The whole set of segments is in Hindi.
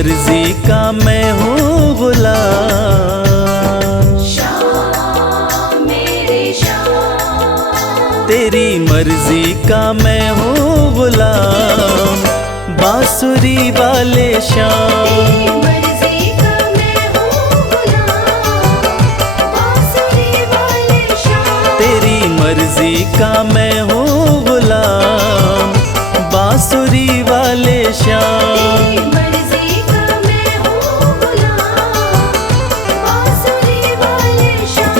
मर्जी का मैं हूँ गुलाम। श्याम मेरे श्याम, तेरी मर्जी का मैं हूँ गुलाम, बांसुरी वाले श्याम। मर्जी का मैं हूँ गुलाम, बांसुरी वाले श्याम। तेरी मर्जी का मैं हूँ गुलाम, बांसुरी वाले श्याम। मर्जी का मैं हूँ गुलाम, बांसुरी वाले श्याम।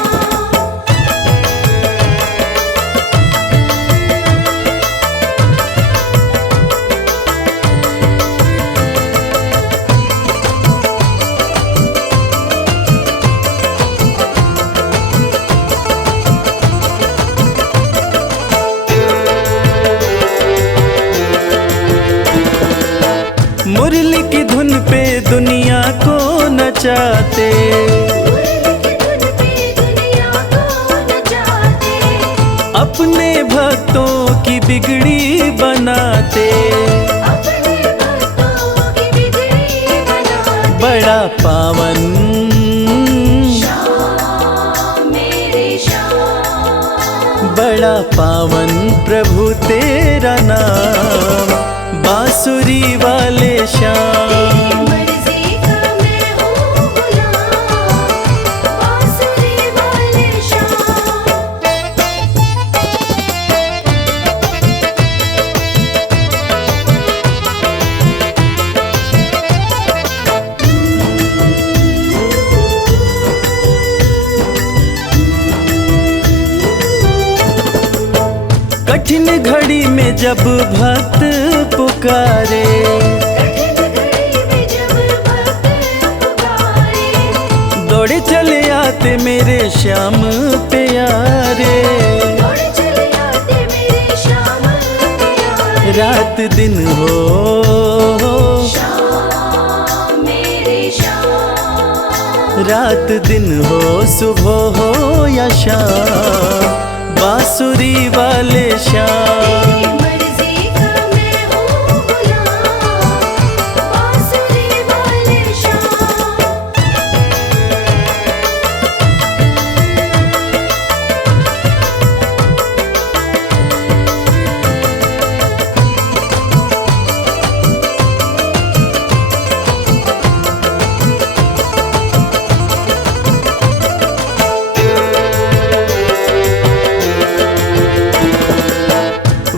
मुरली की धुन पे दुनिया को नचाते, अपने भक्तों की बिगड़ी बनाते। बड़ा पावन बड़ा पावन प्रभु तेरा नाम, बांसुरी वाले श्याम। मर्जी का मैं हूँ गुलाम, बांसुरी वाले श्याम। कठिन घड़ी में जब भक्त पुकारे, दौड़े चले आते मेरे श्याम प्यारे। रात दिन हो रात दिन हो, सुबह हो या शाम, बांसुरी वाले श्याम। मर्जी का मैं हूँ गुलाम, बांसुरी वाले श्याम।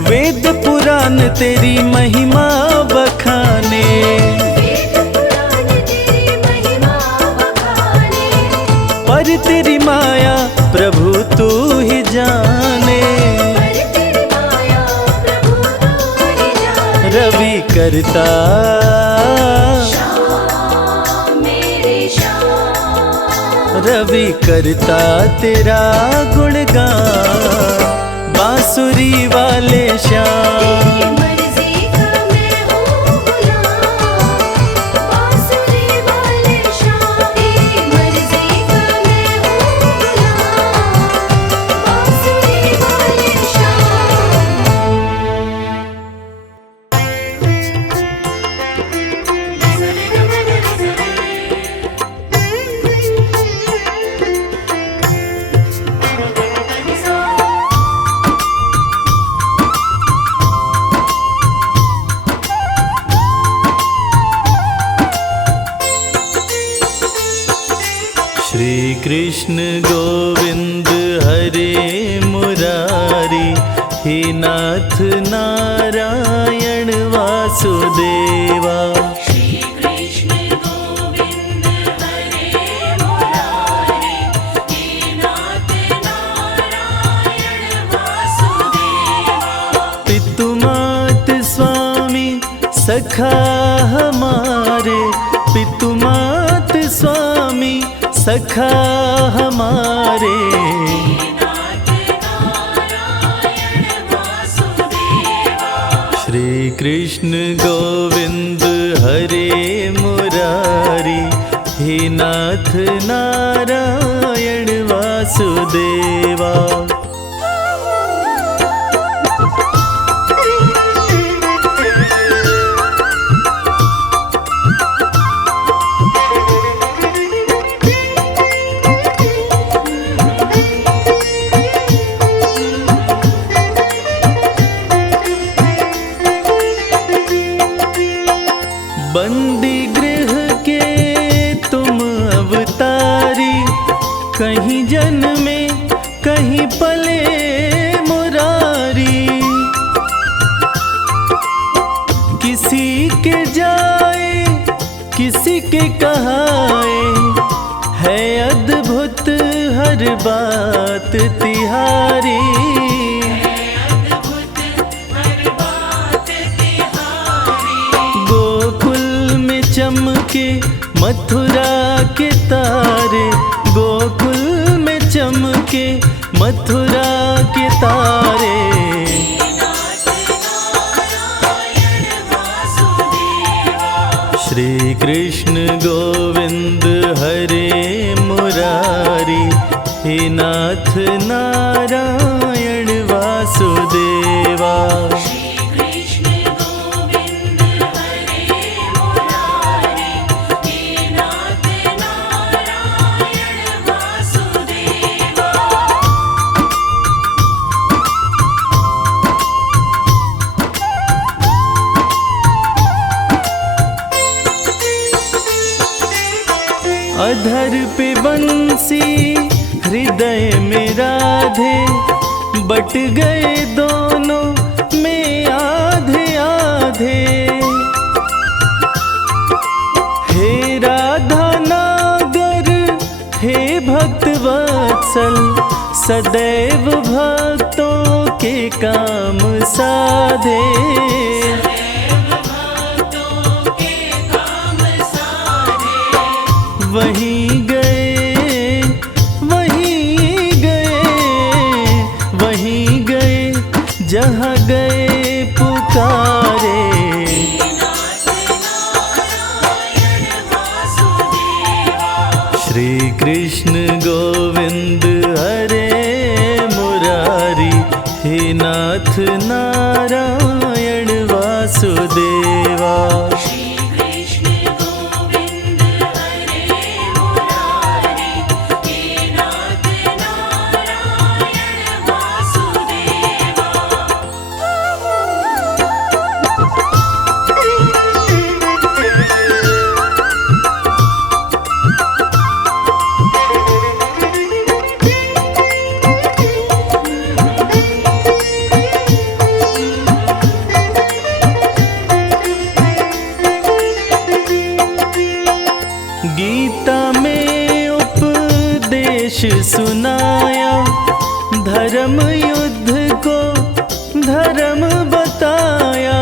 वेद पुराण तेरी महिमा बखाने, वेद पुराण तेरी महिमा बखाने। पर तेरी माया प्रभु तू ही जाने। पर तेरी माया प्रभु तू ही जाने। रवि करता श्याम मेरे श्याम, रवि करता तेरा गुणगान, बांसुरी वाले श्याम। मर्जी का मैं हूँ गुलाम, बांसुरी वाले श्याम। मर्जी का मैं हूँ गुलाम, बांसुरी वाले श्री कृष्ण गोविंद हरे मुरारी, हे नाथ नारायण वासुदेवा। श्री कृष्ण गोविंद हरे मुरारी, हे नाथ नारायण वासुदेवा। पितु मात स्वामी सखा हमारे, पितु मात स्वामी सखा हमारे। श्री कृष्ण गोविंद हरे मुरारी, हे नाथ नारायण वासुदेवा। कहीं जन्मे कहीं पले मुरारी, किसी के जाए किसी के कहाए, है अद्भुत हर बात तिहारी। गोकुल में चमके मथुरा के तारे, गोकुल में चमके मथुरा के तारे। श्री कृष्ण गोविंद हरे मुरारी, हे नाथ नारायण वासुदेवा। अधर पे बंसी हृदय में राधे, बट गए दोनों में आधे आधे। हे राधा नागर हे भक्त वत्सल, सदैव भक्तों के काम साधे। वहीं गए वहीं गए वहीं गए जहाँ गए पुकारे। श्री कृष्ण गोविंद हरे मुरारी, हे नाथ नारायण वासुदेवा। गीता में उपदेश सुनाया, धर्म युद्ध को धर्म बताया।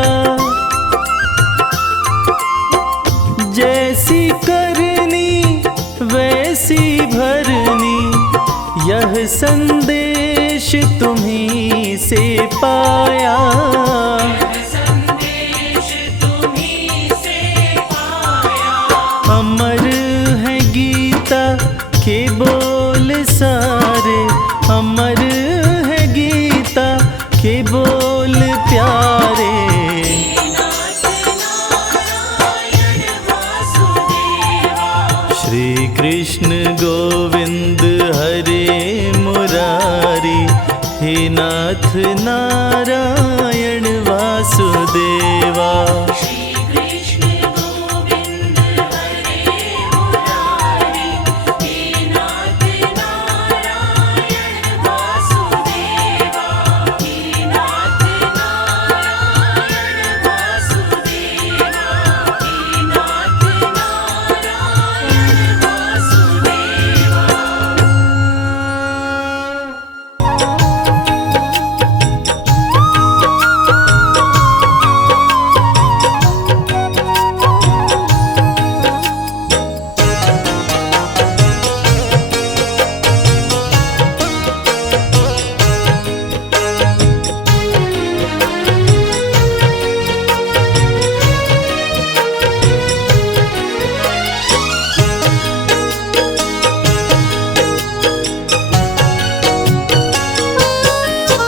जैसी करनी वैसी भरनी, यह संदेश तुम्हीं से पाया। अमर है गीता के बोल सारे, अमर है गीता के बोल प्यारे। श्री कृष्ण गोविंद हरे मुरारी, हे नाथ नारायण वासुदेवा।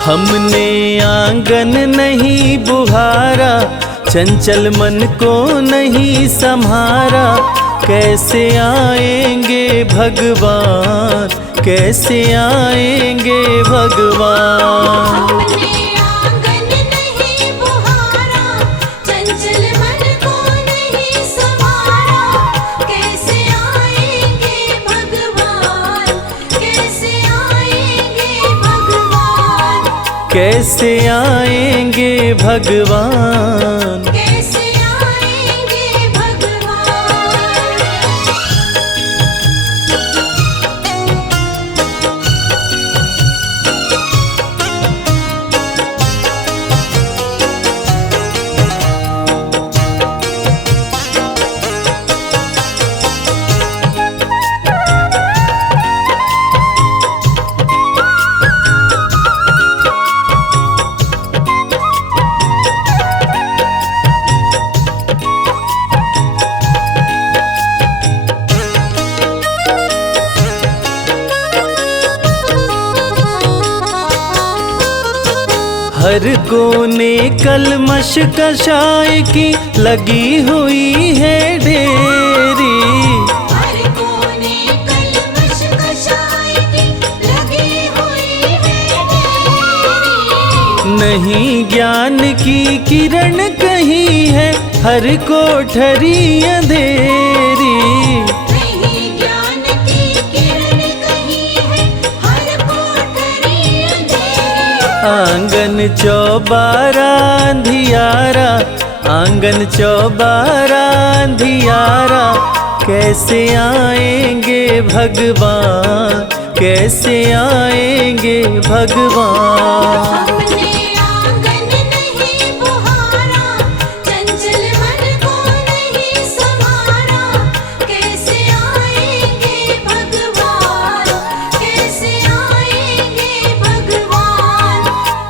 हमने आंगन नहीं बुहारा, चंचल मन को नहीं संहारा। कैसे आएंगे भगवान, कैसे आएंगे भगवान। हमने आंगन नहीं बुहारा, चंचल मन को नहीं संभारा। कैसे आएंगे भगवान, कैसे आएंगे भगवान। कैसे आएंगे भगवान। हर कोने कलमश कषाय की लगी हुई है ढेरी। हर कोने कलमश कषाय की लगी हुई है ढेरी। नहीं ज्ञान की किरण कहीं है हर कोठरी अंधेरी। नहीं ज्ञान की किरण कहीं है हर कोठरी अंधेरी। आंगन चौबारा अंधियारा, आंगन चौबारा अंधियारा, कैसे आएंगे भगवान, कैसे आएंगे भगवान। हमने आंगन नहीं बुहारा, चंचल मन को नहीं संवारा, कैसे आएंगे भगवान, कैसे आएंगे भगवान।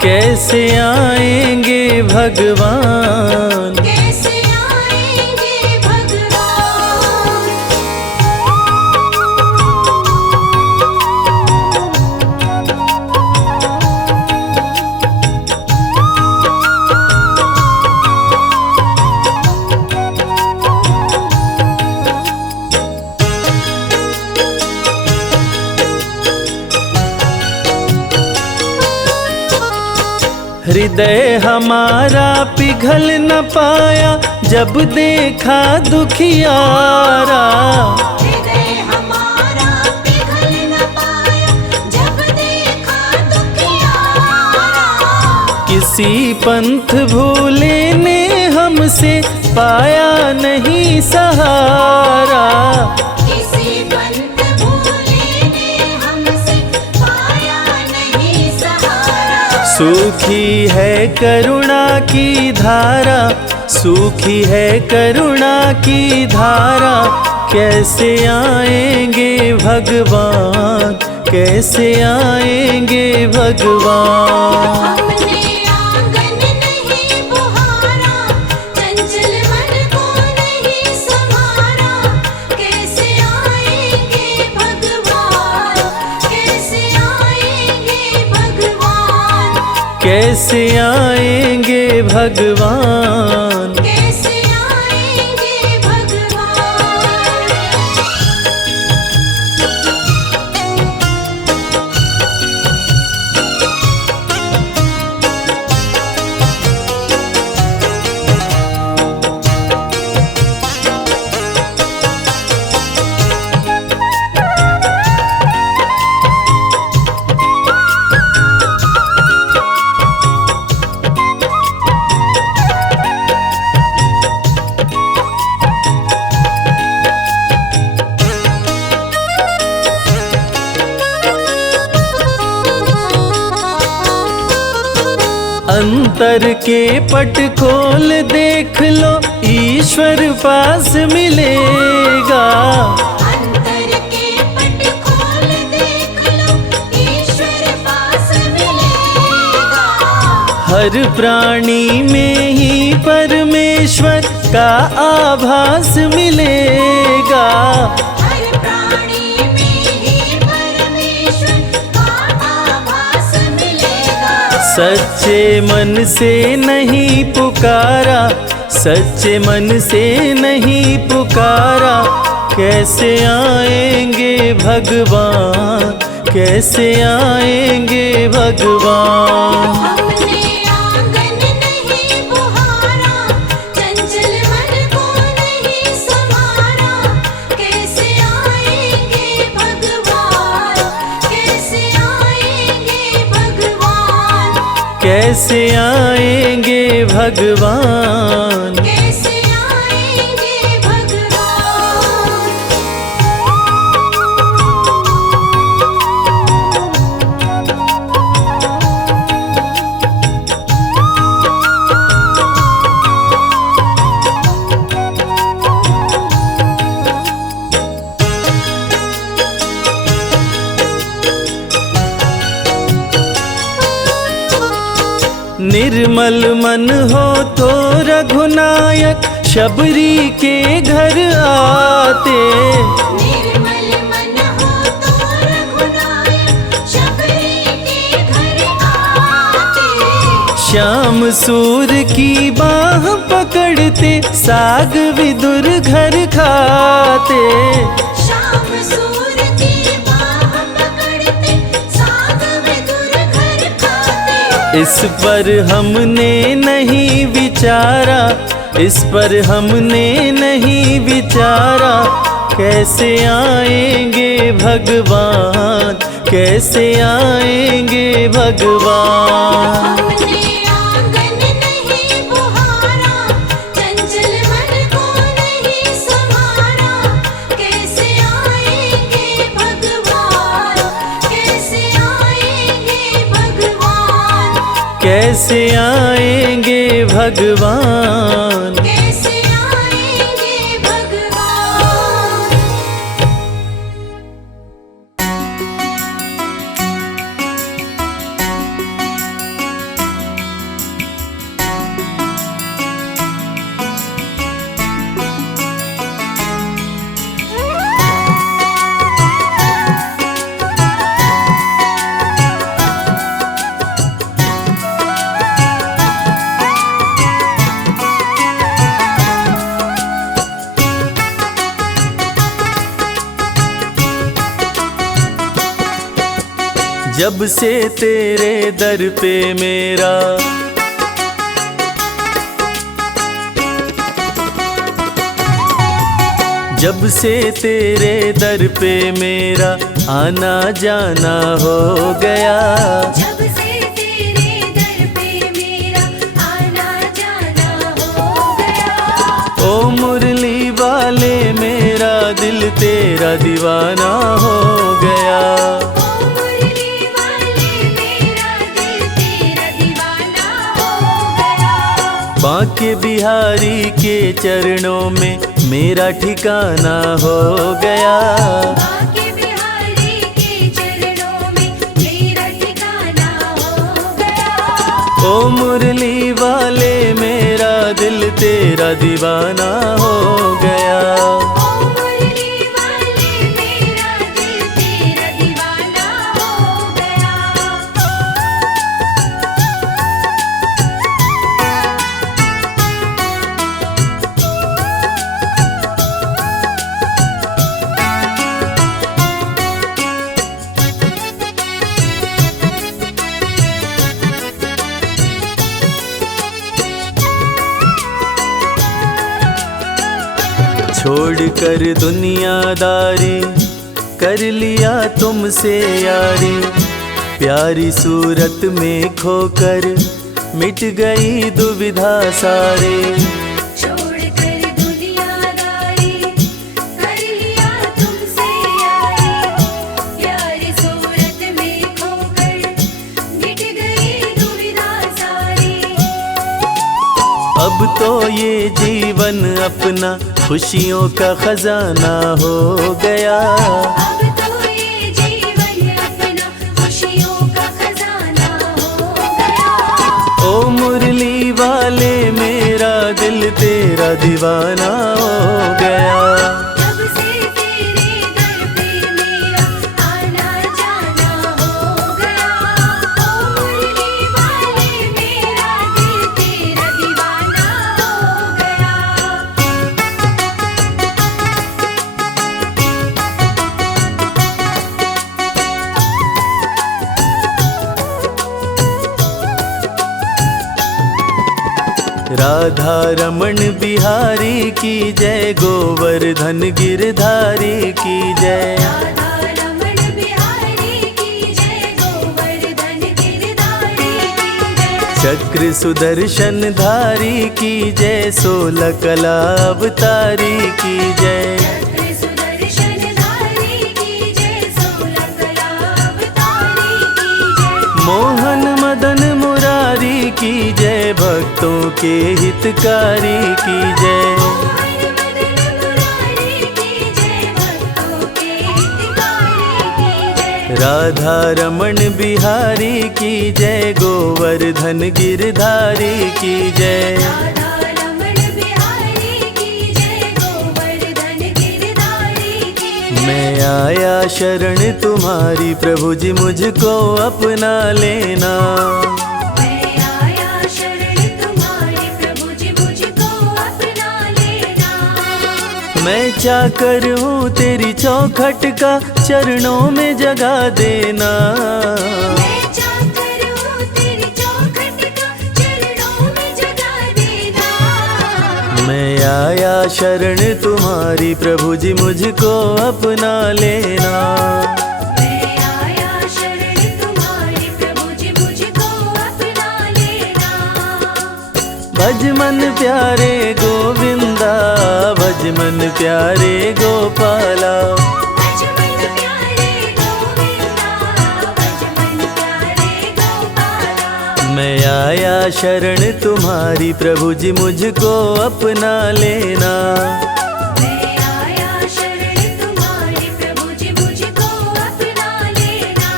कैसे आएंगे भगवान। कैसे आएंगे भगवान। हृदय हमारा पिघल न पाया जब देखा दुखियारा। हृदय हमारा पिघल न पाया जब देखा दुखियारा। किसी पंथ भूले ने हमसे पाया नहीं सहारा। किसी पंथ भूले ने हमसे पाया नहीं सहारा। सूखी है करुणा की धारा, सूखी है करुणा की धारा, कैसे आएंगे भगवान, कैसे आएंगे भगवान। हमने आंगन नहीं बुहारा, चंचल मन को नहीं संवारा, कैसे आएंगे भगवान, कैसे आएंगे भगवान। कैसे आएंगे भगवान। कैसे आएंगे भगवान। अंतर के पट खोल देख लो, ईश्वर पास मिलेगा। अंतर के पट खोल देख लो, ईश्वर पास मिलेगा। हर प्राणी में ही परमेश्वर का आभास मिलेगा। हर प्राणी में ही परमेश्वर का आभास मिलेगा। सच्चे मन से नहीं पुकारा, सच्चे मन से नहीं पुकारा, कैसे आएंगे भगवान, कैसे आएंगे भगवान। हमने आंगन नहीं बुहारा, चंचल मन को नहीं संवारा, कैसे आएंगे भगवान, कैसे आएंगे भगवान। कैसे आएंगे भगवान। कैसे आएंगे भगवान। निर्मल मन हो तो रघुनायक शबरी के घर आते। निर्मल मन हो तो रघुनायक शबरी के घर आते। श्याम सूर की बाह पकड़ते साग विदुर घर खाते। श्याम सूर की बाह पकड़ते साग विदुर घर खाते। इस पर हमने नहीं विचारा, इस पर हमने नहीं विचारा, कैसे आएंगे भगवान, कैसे आएंगे भगवान। हमने आंगन नहीं बुहारा, चंचल मन को नहीं संभारा, कैसे आएंगे भगवान, कैसे आएंगे भगवान। कैसे आएंगे भगवान। कैसे आएंगे भगवान। जब से तेरे दर पे मेरा जब से तेरे दर पे मेरा आना जाना हो गया। जब से तेरे दर पे मेरा आना जाना हो गया। ओ मुरली वाले मेरा दिल तेरा दीवाना हो गया। ओ मुरली वाले मेरा दिल तेरा दीवाना हो गया। बांके बिहारी के चरणों में मेरा ठिकाना हो गया। बांके बिहारी के चरणों में मेरा ठिकाना हो गया। ओ मुरली वाले मेरा दिल तेरा दीवाना हो गया। ओ मुरली वाले मेरा दिल तेरा दीवाना हो गया। छोड़कर दुनियादारी कर लिया तुमसे यारी। प्यारी सूरत में खोकर मिट गई दुविधा सारे। छोड़कर दुनियादारी कर लिया तुमसे यारी। प्यारी सूरत में खोकर मिट गई दुविधा सारी। अब तो ये जीवन अपना खुशियों का खजाना हो गया। अब तो ये जीवन अपना खुशियों का खजाना हो गया। ओ मुरली वाले मेरा दिल तेरा दीवाना हो गया। जब से तेरे दर पे मेरा आना जाना हो गया। ओ मुरली वाले मेरा दिल तेरा दीवाना हो गया। राधा रमण बिहारी की जय, गोवर्धन गिरधारी की जय। राधा रमण बिहारी की जय, गोवर्धन गिरधारी की जय। चक्र सुदर्शन धारी की जय, 16 कला अवतारी की जय। चक्र सुदर्शन धारी की जय, 16 कला अवतारी की जय। मोहन मदन मुरारी की जय, भक्तों के हितकारी की जय। मोहन मदन मुरारी की जय, भक्तों के हितकारी की जय। राधा रमण बिहारी की जय, गोवर्धन गिरधारी की जय। राधा रमण बिहारी की जय, गोवर्धन गिरधारी की जय। मैं आया शरण तुम्हारी, प्रभु जी मुझको अपना लेना। मैं आया शरण तुम्हारी, प्रभु जी मुझको अपना लेना। मैं चाकर हूँ तेरी चौखट का, चरणों में जगा देना। मैं चाकर हूँ तेरी चौखट का, चरणों में जगा देना। मैं आया शरण तुम्हारी, प्रभु जी मुझको अपना लेना। मैं आया शरण तुम्हारी, प्रभु जी मुझको अपना लेना। भज मन प्यारे गोविंदा, भज मन प्यारे गोपाला। भज मन प्यारे गोविंदा, भज मन प्यारे गोपाला। मैं आया शरण तुम्हारी, प्रभु जी मुझको अपना लेना। मैं आया शरण तुम्हारी, प्रभु जी मुझको अपना लेना।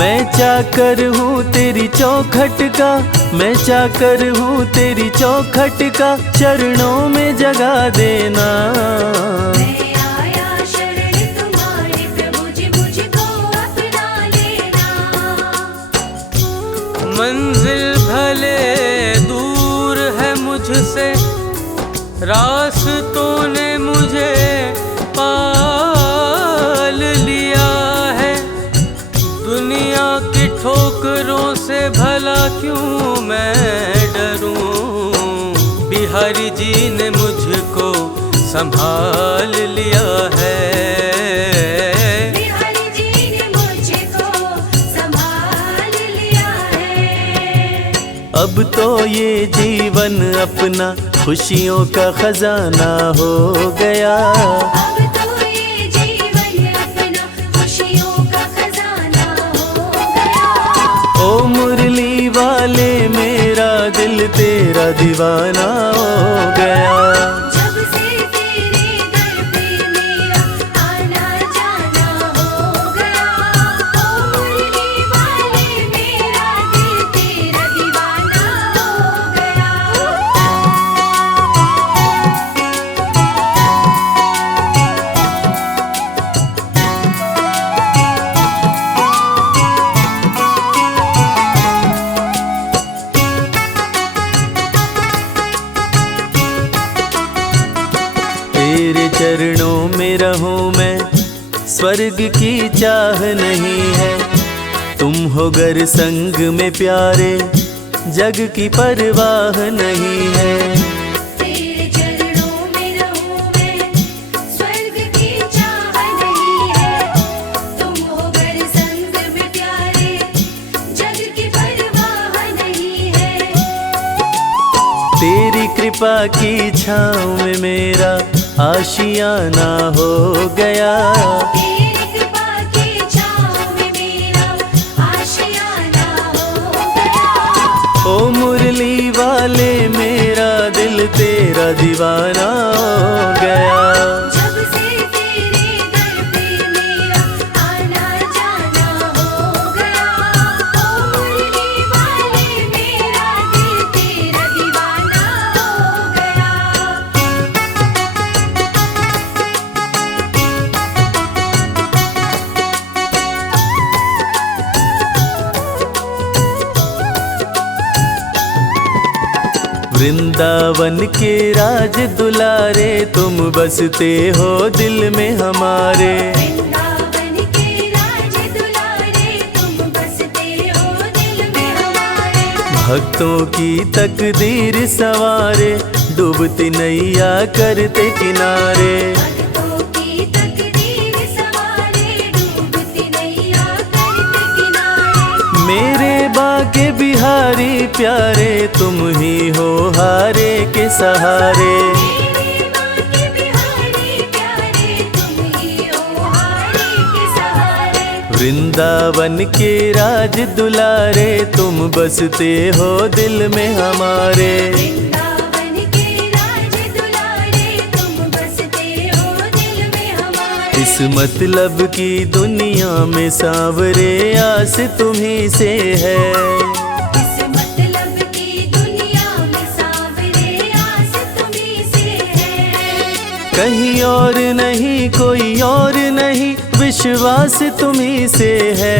मैं चाकर हूँ तेरी चौखट का, मैं चाकर हूँ तेरी चौखट का, चरणों में जगा देना। मैं आया शरण तुम्हारी, प्रभु जी मुझको अपना लेना। मंजिल भले दूर है मुझसे, रास्तों ने मुझे पाल लिया है। दुनिया की ठोकरों से भला क्यों मैं डरूं, बिहारी जी ने मुझको संभाल लिया है। बिहारी जी ने मुझको संभाल लिया है। अब तो ये जीवन अपना खुशियों का खजाना हो गया। अब तो ये जीवन अपना खुशियों का खजाना हो गया। ओ मुरली वाले मेरा दिल तेरा दीवाना हो गया। जब से तेरे दर पे मेरा आना जाना हो गया। ओ मुरली वाले मेरा दिल तेरा दीवाना हो गया। तेरे चरणों में रहूं मैं, स्वर्ग की चाह नहीं है। तुम हो गर संग में प्यारे, जग की परवाह नहीं है। तेरे चरणों में रहूं मैं, स्वर्ग की चाह नहीं है। तुम हो गर संग में प्यारे, जग की परवाह नहीं है। तेरी कृपा की छाँव में मेरा आशियाना हो गया। तेरी कृपा की छाँव में मेरा आशियाना हो गया। ओ मुरली वाले मेरा दिल तेरा दीवाना हो गया। जब से तेरे दर पे मेरा आना जाना हो गया। ओ मुरली वाले मेरा दिल तेरा दीवाना हो गया। वृंदावन के राज दुलारे, तुम बसते हो दिल में हमारे। वृंदावन के राज दुलारे, तुम बसते हो दिल में हमारे। भक्तों की तकदीर सवारे, डूबती नैया करते किनारे। भक्तों की तकदीर सवारे, डूबती नैया करते किनारे। मेरे बाग के बिहारी प्यारे तुम ही हो हारे के सहारे। मेरे माँ के बिहारी प्यारे तुम ही हो हारे के सहारे। वृंदावन के राज दुलारे तुम बसते हो दिल में हमारे। वृंदावन के राज दुलारे तुम बसते हो दिल में हमारे। इस मतलब की दुनिया में सांवरे आस तुम्ही से है। इस मतलब की दुनिया में सांवरे आस तुम्ही से है। कहीं और नहीं कोई और नहीं विश्वास तुम्ही से है।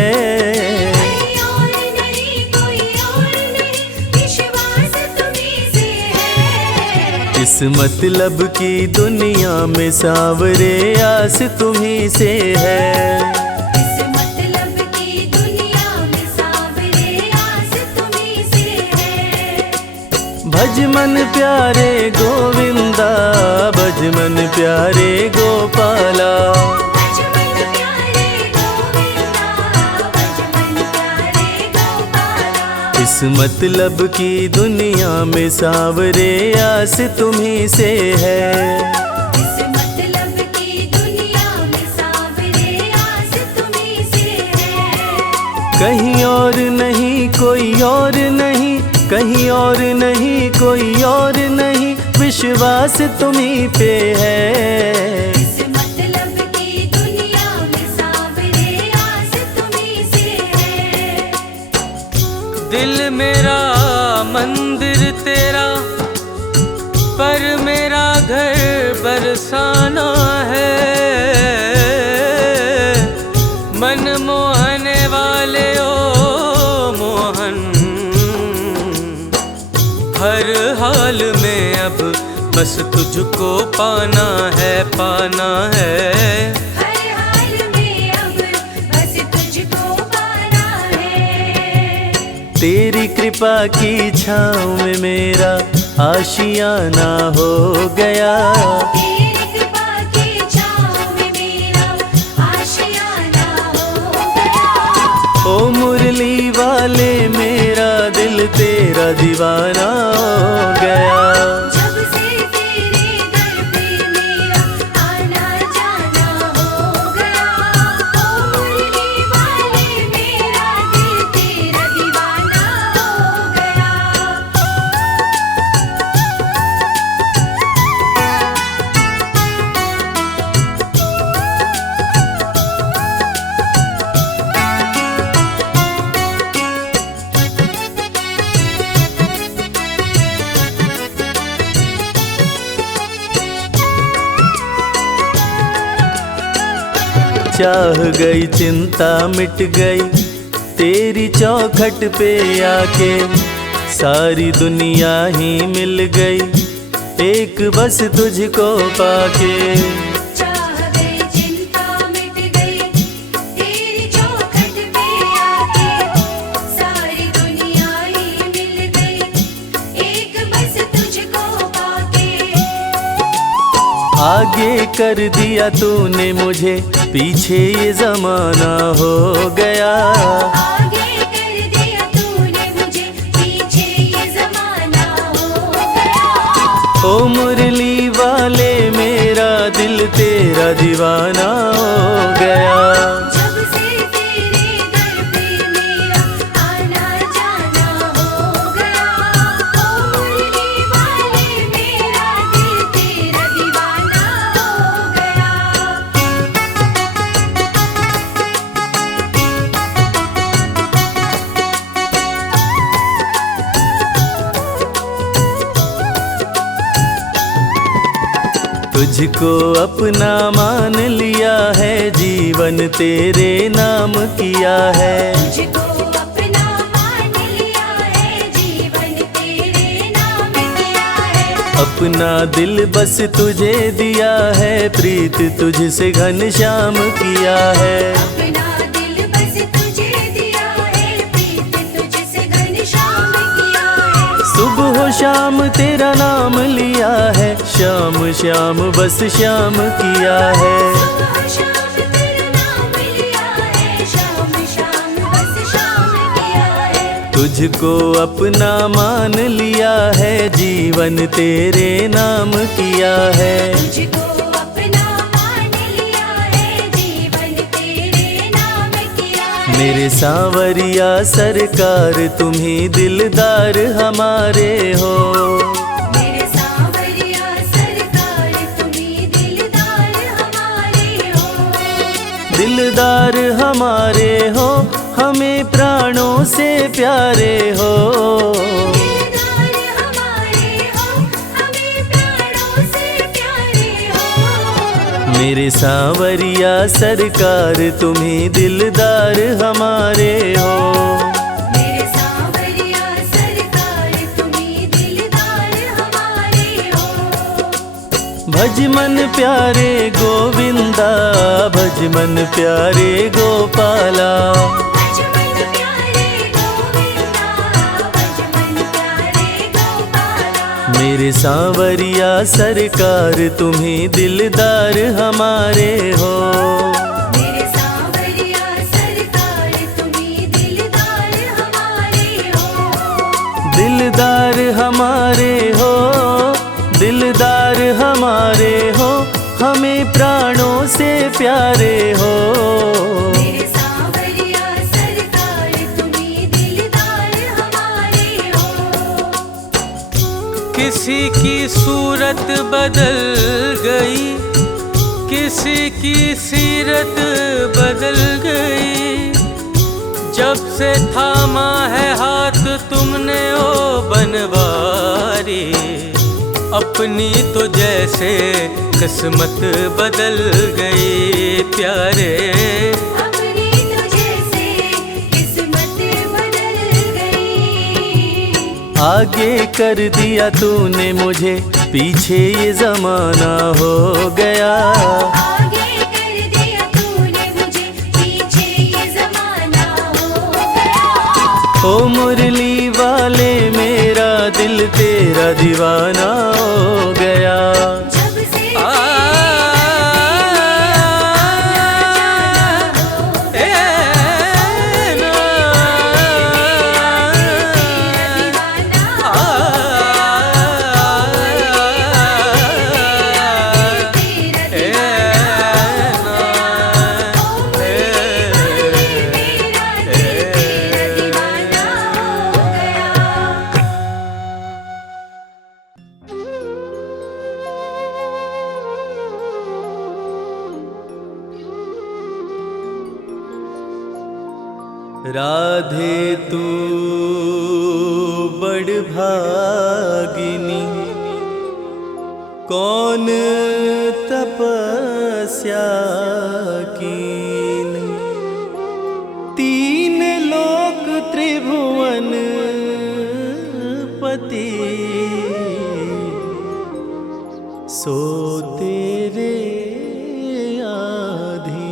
कहीं और नहीं कोई और नहीं विश्वास तुम्ही से है। इस मतलब की दुनिया में सांवरे आस तुम्ही से है। इस मतलब की दुनिया में सांवरे आस तुम्ही से है। भज मन प्यारे गोविंदा भज मन प्यारे गोपाला। बचपन प्यारे गोविंदा बचपन प्यारे गोपाला। इस मतलब की दुनिया में सांवरे आस तुम्ही से है। इस मतलब की दुनिया में सांवरे आस तुम्ही से है। कहीं और नहीं कोई और नहीं कहीं और नहीं कोई और नहीं विश्वास तुम्ही पे है। इस मतलब की दुनिया में सांवरे आस तुम्ही से है। दिल मेरा मंदिर तेरा, पर मेरा घर बरसाना है। मन मोहने वाले ओ मोहन, हर हाल में अब बस तुझको पाना है पाना है। हर हाल में अब बस तुझको पाना है। तेरी कृपा की छाँव में मेरा आशियाना हो गया। तेरी कृपा की छाँव में मेरा आशियाना हो गया। ओ मुरली वाले मेरा दिल तेरा दीवाना हो गया। जब से तेरे दर पे मेरा आना जाना हो गया। ओ मुरली वाले मेरा दिल तेरा दीवाना हो गया। चाह गई चिंता मिट गई तेरी चौखट पे आके। सारी दुनिया ही मिल गई एक बस तुझको पाके। चाह गई चिंता मिट गई तेरी चौखट पे आके। सारी दुनिया ही मिल गई एक बस तुझको पाके। आगे कर दिया तूने मुझे पीछे ये जमाना हो गया। आगे कर दिया तूने मुझे पीछे ये जमाना हो गया। ओ मुरली वाले मेरा दिल तेरा दीवाना हो गया। जब से तेरे दर पे मेरा आना जाना हो गया। ओ मुरली वाले मेरा दिल तेरा दीवाना हो गया। तुझको अपना मान लिया है जीवन तेरे नाम किया है। तुझको अपना मान लिया है जीवन तेरे नाम किया है। अपना दिल बस तुझे दिया है प्रीत तुझसे घनश्याम किया है। अपना दिल बस तुझे दिया है प्रीत तुझसे घनश्याम किया है। सुबह शाम तेरा नाम लिया है श्याम श्याम बस श्याम किया है। सुबह शाम तेरा नाम लिया है शाम शाम बस शाम किया है। तुझको अपना मान लिया है, जीवन तेरे नाम किया है। तुझको अपना मान लिया है, जीवन तेरे नाम किया है। मेरे सांवरिया सरकार तुम ही दिलदार हमारे हो। मेरे सांवरिया सरकार तुम ही दिलदार हमारे हो। दिलदार हमारे हो, हमें प्राणों से प्यारे हो। दिलदार हमारे हो, हमें प्राणों से प्यारे हो। मेरे सांवरिया सरकार तुम ही दिलदार हमारे हो। मेरे सांवरिया सरकार तुम ही दिलदार हमारे हो। भज मन प्यारे गोविंदा, भज मन प्यारे गोपाला। भज मन प्यारे गोविंदा, भज मन प्यारे गोपाला। मेरे सांवरिया सरकार तुम ही दिलदार हमारे हो। मेरे सांवरिया सरकार तुम ही दिलदार हमारे हो। दिलदार हमारे हो, दिलदार हमारे हो, हमें प्राणों से प्यारे हो। मेरे सांवरिया सरकार तुम ही दिलदार हमारे हो। किसी की सूरत बदल गई, किसी की सीरत बदल गई। जब से थामा है हाथ तुमने ओ बनवारी, अपनी तो जैसे किस्मत बदल गई प्यारे। अपनी तो जैसे किस्मत बदल गई। आगे कर दिया तूने मुझे, पीछे ये जमाना हो गया। आगे कर दिया तूने मुझे, पीछे ये जमाना हो गया। ओ मुरली वाले मेरा दिल तेरा दीवाना हो गया। जब से राधे तू बड़ भागिनी, कौन तपस्या कीन। तीन लोक त्रिभुवन पति, सो तेरे आधीन।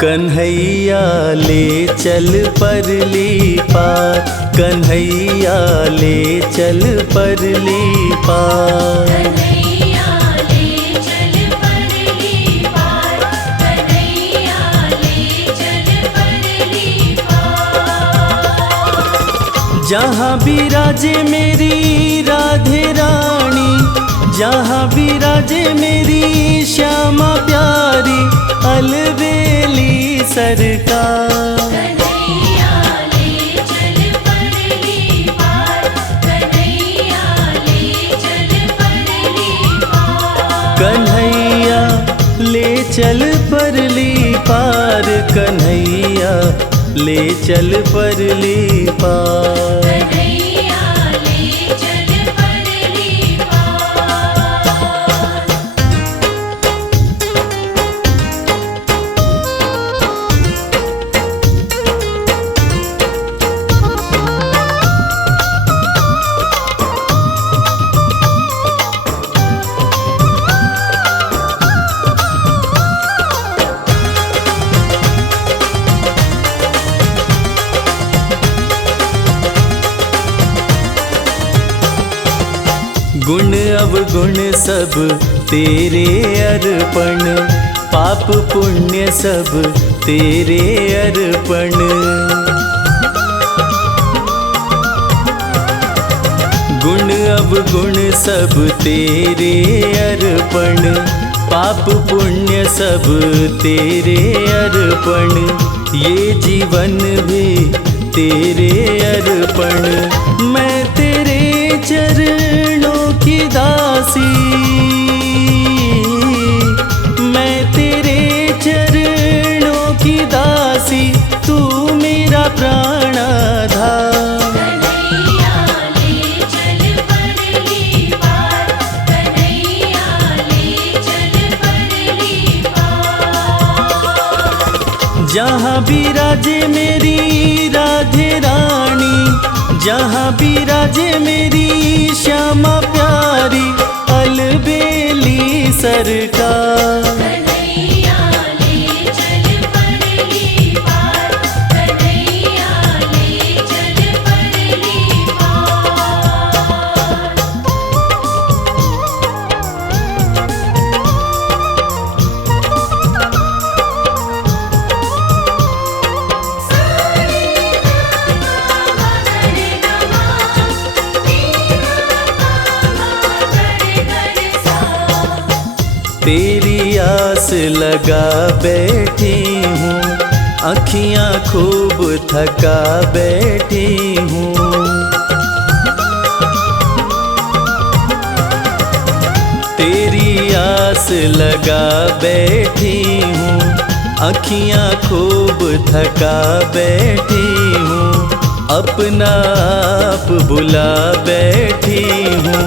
कन्हैया ले चल परली पार, कन्हैया ले चल परली पार। कन्हैया ले चल परली पार, कन्हैया ले चल परली पार। जहाँ विराजे मेरी राधे रानी, जहाँ विराजे मेरी श्यामा प्यारी, अलबेली सरकार। कन्हैया ले चल परली पार, कन्हैया ले चल परली पार। कन्हैया ले चल परली पार, कन्हैया ले चल परली पार। कन्हैया ले चल परली पार। गुण अवगुण सब तेरे अर्पण, पाप पुण्य सब तेरे अर्पण। गुण अवगुण सब तेरे अर्पण, पाप पुण्य सब तेरे अर्पण। ये जीवन भी तेरे अर्पण, मैं तेरे चरणों की दासी, मैं तेरे चरणों की दासी, तू मेरा प्राणाधार। कन्हैया ले चल परली पार, कन्हैया ले चल परली पार। जहाँ विराजे मेरी राधे रानी, जहाँ विराजे मेरी श्यामा प्यारी, अलबेली सरकार। कन्हैया ले चल परली पार, कन्हैया ले चल परली पार। तेरी आस लगा बैठी हूँ, अखियाँ खूब थका बैठी हूँ। तेरी आस लगा बैठी हूँ, अखियाँ खूब थका बैठी हूँ। अपना आप बुला बैठी हूँ,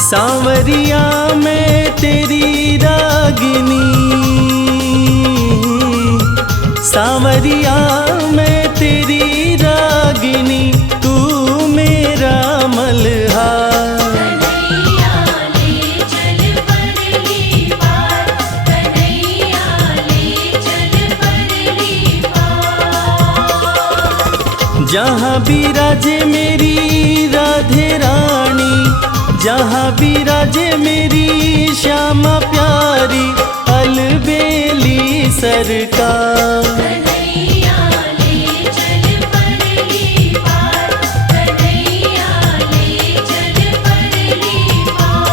सांवरिया मैं तेरी रागिनी, सांवरिया मैं तेरी रागिनी, तू मेरा मल्हार। कन्हैया ले चल परली पार, कन्हैया ले चल परली पार। जहाँ विराजे मेरी राधे रानी, जहाँ विराजे मेरी श्यामा प्यारी, अलबेली सरकार। कन्हैया ले चल परली पार, कन्हैया ले चल परली पार।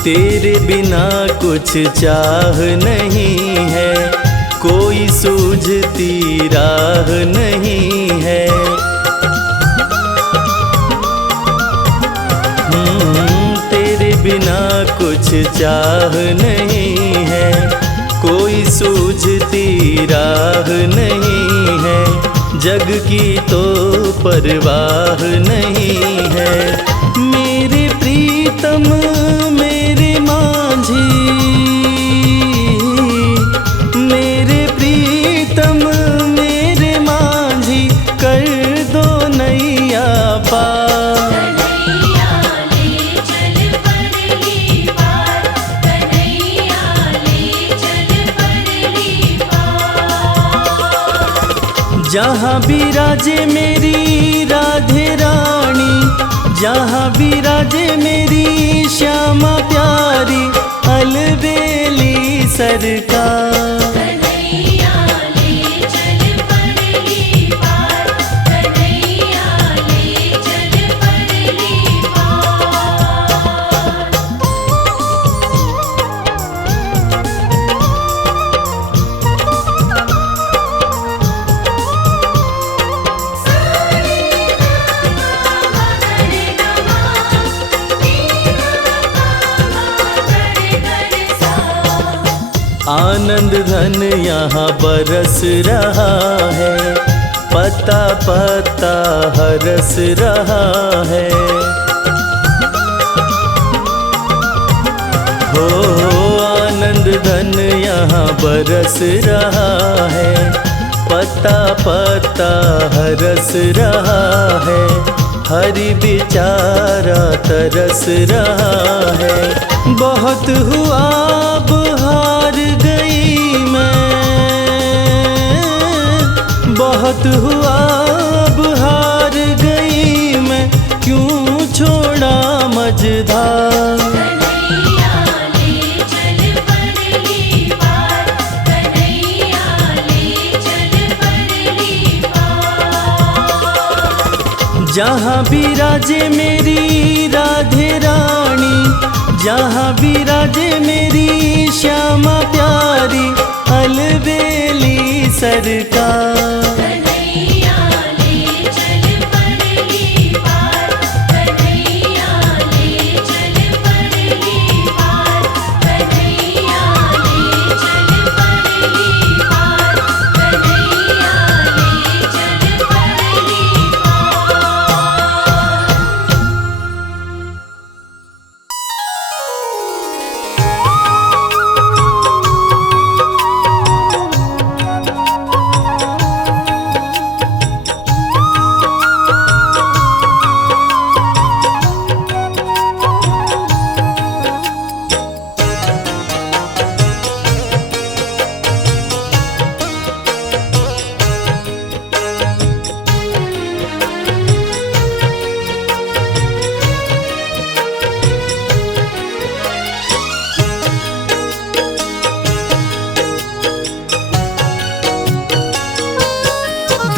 तेरे बिना कुछ चाह नहीं है, कोई सूझती राह नहीं है। तेरे बिना कुछ चाह नहीं है, कोई सूझती राह नहीं है। जग की तो परवाह नहीं है। मेरे प्रीतम मेरे मांझी, मेरे प्रीतम मेरे मांझी, कर दो नैया पार। कन्हैया ले चल परली पार, कन्हैया ले चल परली पार। जहाँ विराजे मेरी राधे रानी, जहाँ विराजे मेरी श्यामा प्यारी, अलबेली सरकार। कन्हैया ले चल परली पार, कन्हैया ले चल परली पार। आनंद धन यहाँ बरस रहा है, पता पता हरस रहा है। हो आनंद धन यहाँ बरस रहा है, पत्ता पत्ता हरस रहा है, हरि बेचारा तरस रहा है। बहुत हुआ अब हार गई मैं, बहुत हुआ अब हार गई मैं, क्यों छोड़ा मझधार। कन्हैया ले चल परली पार, कन्हैया ले चल परली पार। जहाँ विराजे मेरी राधे रानी, जहाँ विराजे मेरी श्यामा प्यारी, अलबेली सरकार। कन्हैया ले चल परली पार, कन्हैया ले चल परली पार, कन्हैया ले चल परली पार, कन्हैया ले चल परली पार।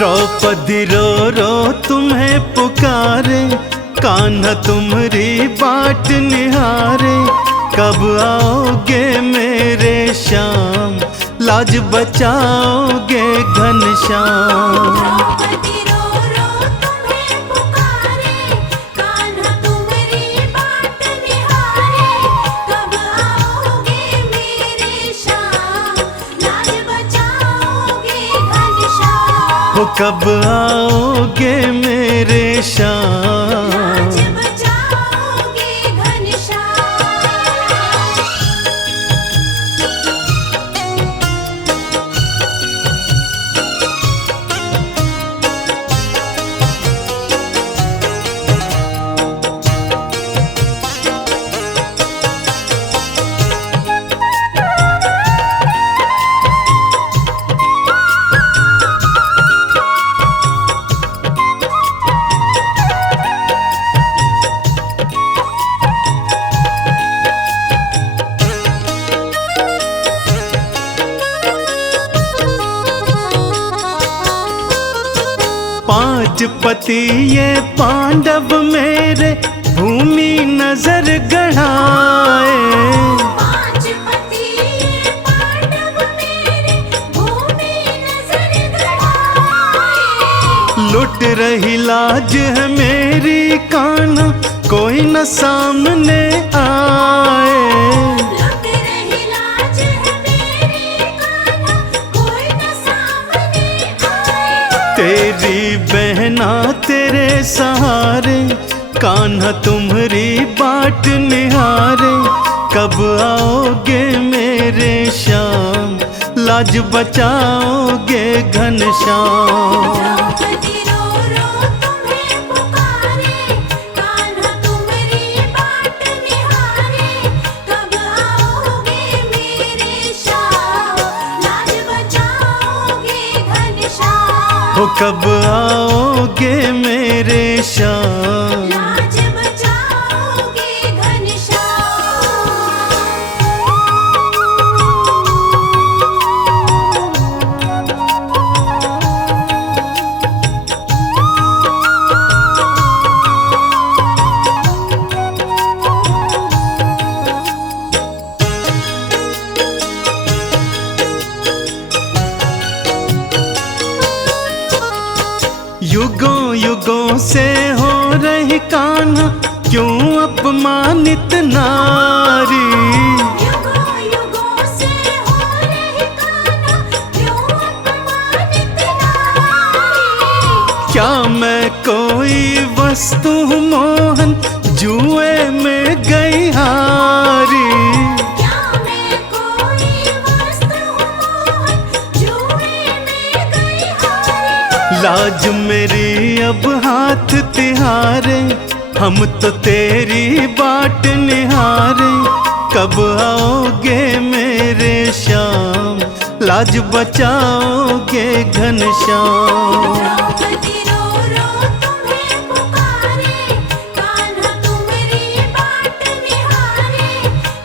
द्रौपदी रो रो तुम्हें पुकारे, कान्हा तुम्हारी बाट निहारे, कब आओगे मेरे श्याम, लाज बचाओगे घनश्याम। द्रौपदी रो रो तुम्हें पुकारे, कान्हा तुम्हारी बाट निहारे, कब आओगे मेरे श्याम, लाज बचाओगे घनश्याम। हो कब आओगे मेरे श्याम, लाज बचाओगे घनश्याम। पांच पति ये पांडव मेरे, भूमि नजर गढ़ाए, पांच पति ये पांडव मेरे, भूमि नजर गढ़ाए। लुट रही लाज है मेरी कान्हा, कोई न सामने आए। लुट रही लाज है मेरी कान्हा, कोई न सामने आए। तेरी बहना तेरे सहारे, कान्हा तुम्हारी बाट निहारे, कब आओगे मेरे श्याम, लाज बचाओगे घनश्याम। द्रौपदी रो रो तुम्हें पुकारे, कान्हा तुम्हारी बाट निहारे, कब आओगे मेरे श्याम, लाज बचाओगे घनश्याम। हो कब आओगे मेरे श्याम, लाज बचाओगे घनश्याम। युगों युगों से हो रही कान्हा, क्यों अपमानित नारी। युगों युगों से हो रही कान्हा, क्यों अपमानित नारी। क्या मैं कोई वस्तु हूँ मोहन, जुए में गई हारी। लाज मेरी अब हाथ तिहारे, हम तो तेरी बाट निहारे। कब आओगे मेरे श्याम, लाज बचाओगे घनश्याम। द्रौपदी रो रो तुम्हें पुकारे, कान्हा तुम्हारी बाट निहारे।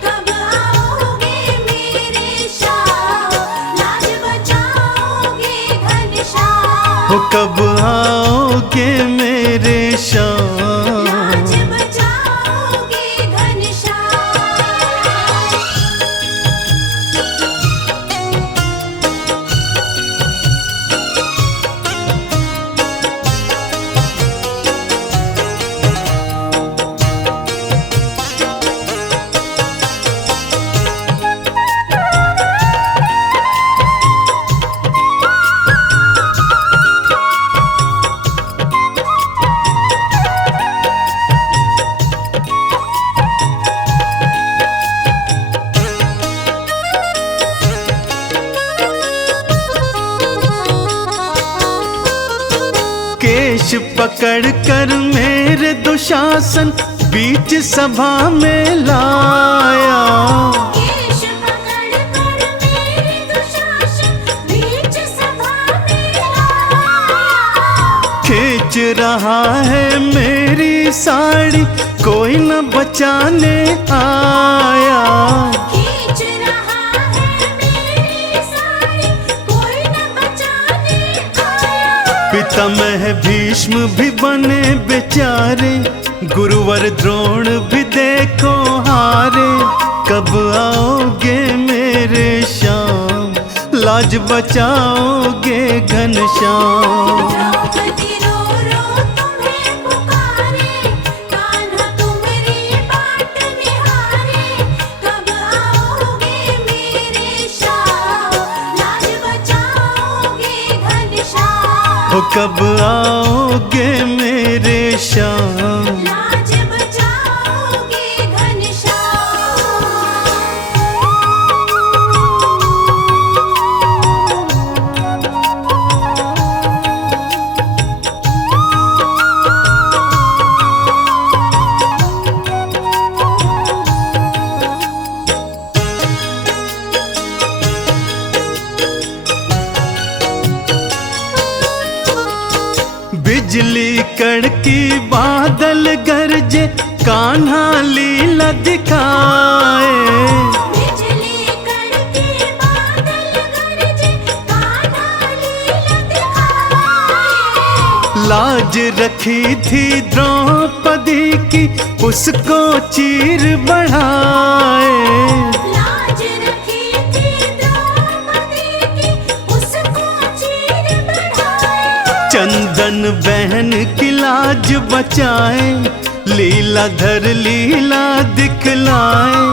कब आओगे मेरे श्याम, लाज बचाओगे घनश्याम। हो कब आओगे मेरे श्याम, लाज बचाओगे घनश्याम। केश पकड़ कर मेरे दुशासन बीच सभा में लाया। केश पकड़ कर मेरे दुशासन बीच सभा में लाया। खींच रहा है मेरी साड़ी, कोई न बचाने आया। खींच रहा है मेरी साड़ी, कोई न बचाने आया। पितामह भीष्म भी बने बेचारे, गुरुवर द्रोण भी देखो हारे। कब आओगे मेरे श्याम, लाज बचाओगे घनश्याम। द्रौपदी रो रो तुम्हें पुकारे, कान्हा तुम्हारी बाट निहारे। कब आओगे मेरे श्याम, लाज बचाओगे घनश्याम। हो कब आओगे मेरे श्याम, लाज बचाओगे घनश्याम। बिजली कड़की बादल गरजे, कान्हा लीला दिखाए। बिजली कड़के बादल गरजे, कान्हा लीला दिखाए। लाज रखी थी द्रौपदी की, उसको चीर बढ़ाए। लाज रखी थी द्रौपदी की, उसको चीर बढ़ाए। चंदन बहन की लाज बचाए, लीलाधर लीला दिखलाए।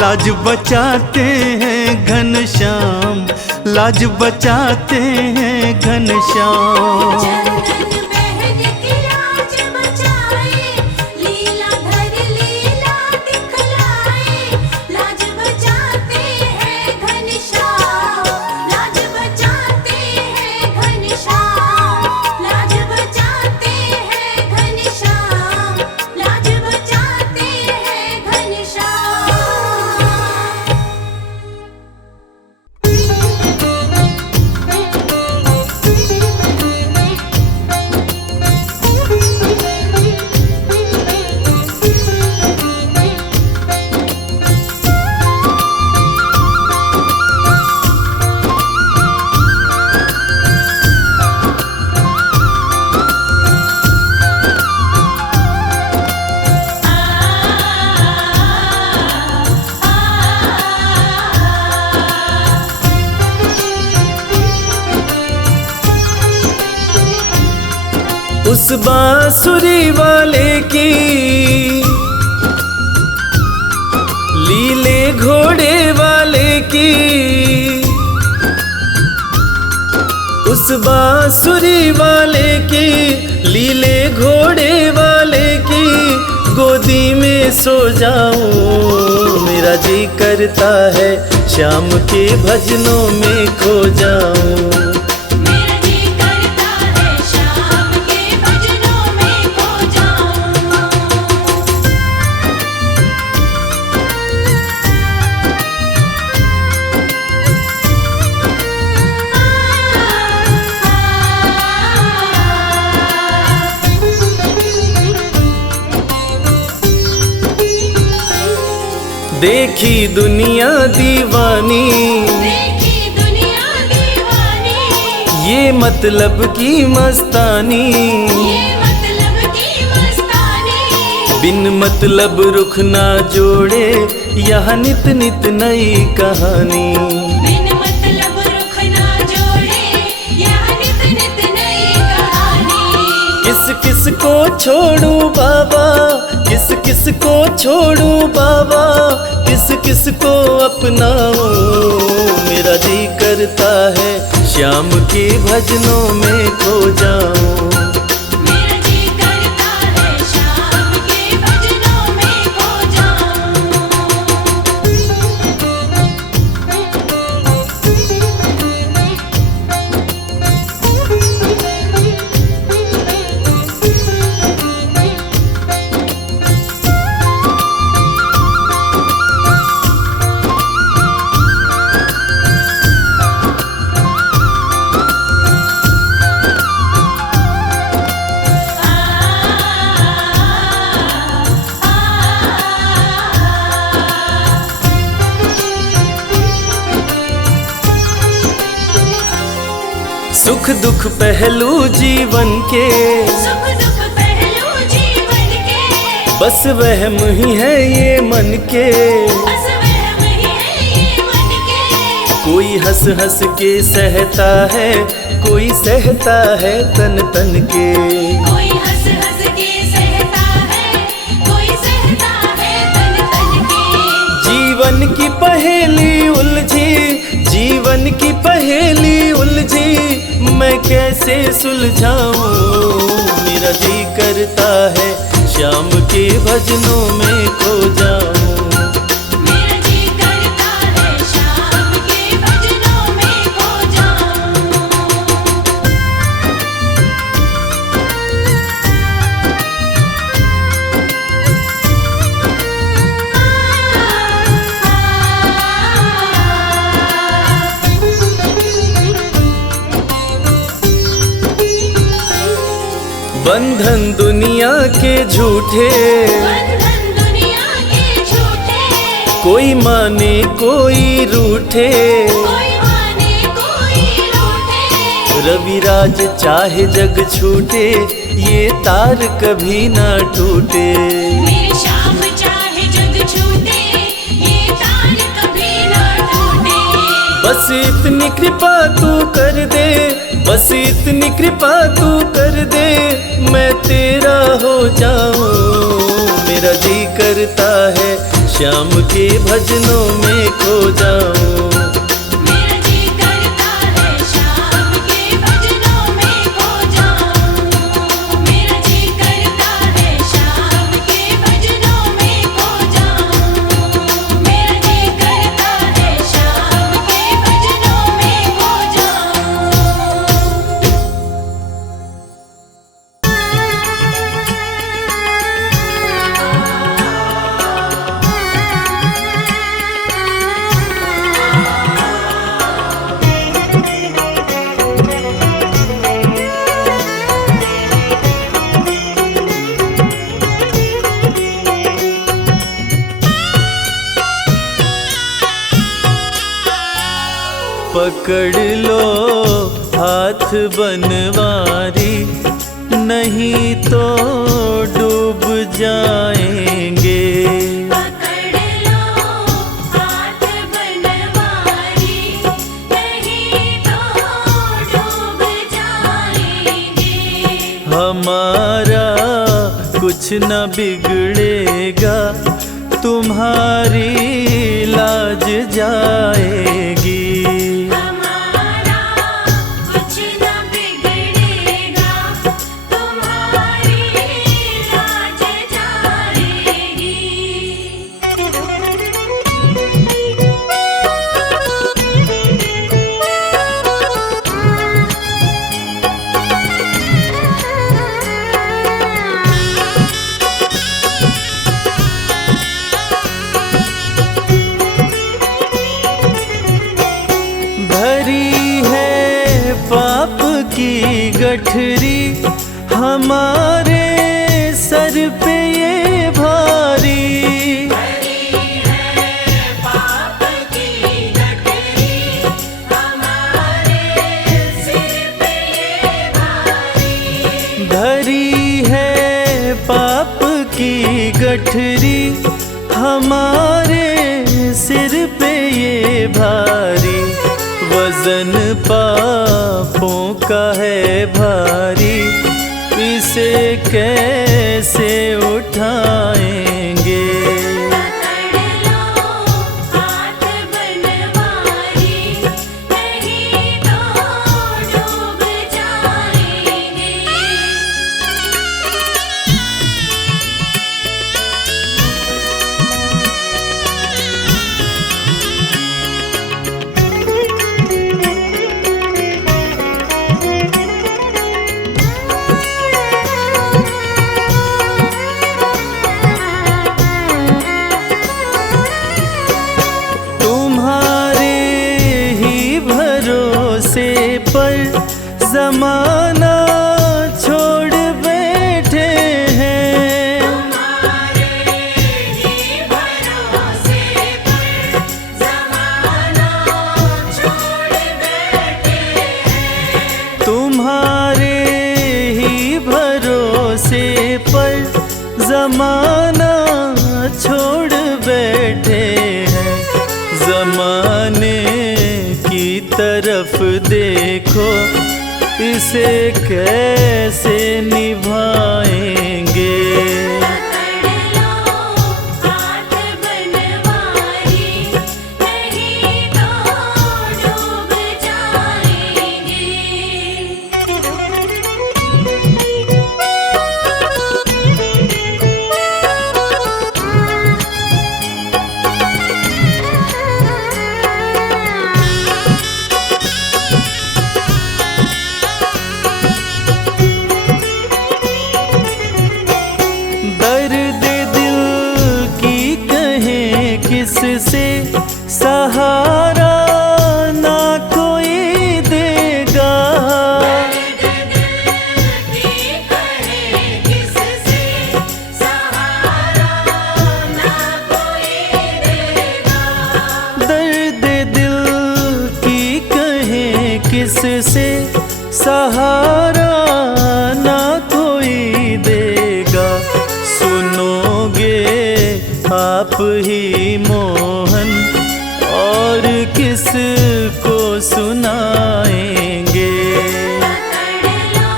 लाज बचाते हैं घनश्याम, लाज बचाते हैं घनश्याम। चंदन बहन की लाज बचाए, लीलाधर लीला दिखलाए। लाज बचाते हैं घनश्याम, लाज बचाते हैं घनश्याम। लाज बचाते हैं घनश्याम, लाज बचाते हैं घनश्याम। उस बांसुरी वाले की लीले घोड़े वाले की, उस बांसुरी वाले की लीले घोड़े वाले की गोदी में सो जाऊं। मेरा जी करता है श्याम के भजनों में खो जाऊं। मेरा जी करता है देखी दुनिया दीवानी, देखी दुनिया दीवानी, ये मतलब की मस्तानी, ये मतलब की मस्तानी। बिन मतलब रुख ना जोड़े यहाँ नित नित नई कहानी। बिन मतलब रुख ना जोड़े यहाँ नित नित नई कहानी। किस किस को छोड़ूं बाबा, किस किस को छोड़ूं बाबा, किस किस को अपनाऊं। मेरा जी करता है श्याम के भजनों में खो जाऊं। मेरा जी करता है शाम के भजनों में खो सुख दुख पहलू जीवन के, सुख दुख पहलू जीवन के, बस वहम ही है ये मन के। बस वहम ही है ये मन के। कोई हंस हंस के सहता है, कोई सहता है तन तन के। कोई हंस हंस के सहता है, कोई सहता है तन तन के। जीवन की पहेली उलझी, जीवन की पहेली उलझी, मैं कैसे सुलझाऊं। मेरा जी करता है श्याम के भजनों में खो जाऊं। मेरा जी करता है शाम के भजनों में खो बंधन दुनिया के झूठे, बंधन दुनिया के झूठे। कोई माने कोई रूठे। कोई माने कोई रूठे। रविराज चाहे जग छूटे, ये तार कभी ना टूटे। मेरे श्याम चाहे जग छूटे, ये तार कभी ना टूटे। बस इतनी कृपा तू कर दे, बस इतनी कृपा तू कर दे, मैं तेरा हो जाऊं। मेरा जी करता है श्याम के भजनों में खो जाऊं। मेरा जी करता है शाम के भजनों में खो जाऊं। मेरा जी करता है शाम के भजनों में खो जाऊं। मेरा जी करता है शाम के भजनों में खो जाऊं। पकड़ लो हाथ बनवारी, नहीं तो डूब जाएंगे। पकड़ लो हाथ बनवारी, नहीं तो डूब जाएंगे। हमारा कुछ न बिगड़ेगा, तुम्हारी लाज जाएगी। हमारा कुछ न बिगड़ेगा, तुम्हारी लाज जाएगी। की गठरी हमारे सर पे ये भारी, भरी है धरी है पाप की गठरी हमारे सिर पे ये भारी, वजन पापों का है भारी, इसे कैसे उठाएंगे। पर जमाना छोड़ बैठे हैं, तुम्हारे ही भरोसे पर जमाना छोड़ बैठे हैं। तुम्हारे ही भरोसे पर जमाना छोड़ बैठे हैं। जमाने की तरफ देखो, इसे कैसे निभाएंगे। किससे सहारा ना कोई देगा, किससे सहारा ना कोई देगा। दर्द दिल की कहें किससे सहारा ना कोई देगा। सुनोगे आप ही मोहन, और किस को सुनाएंगे। पकड़ लो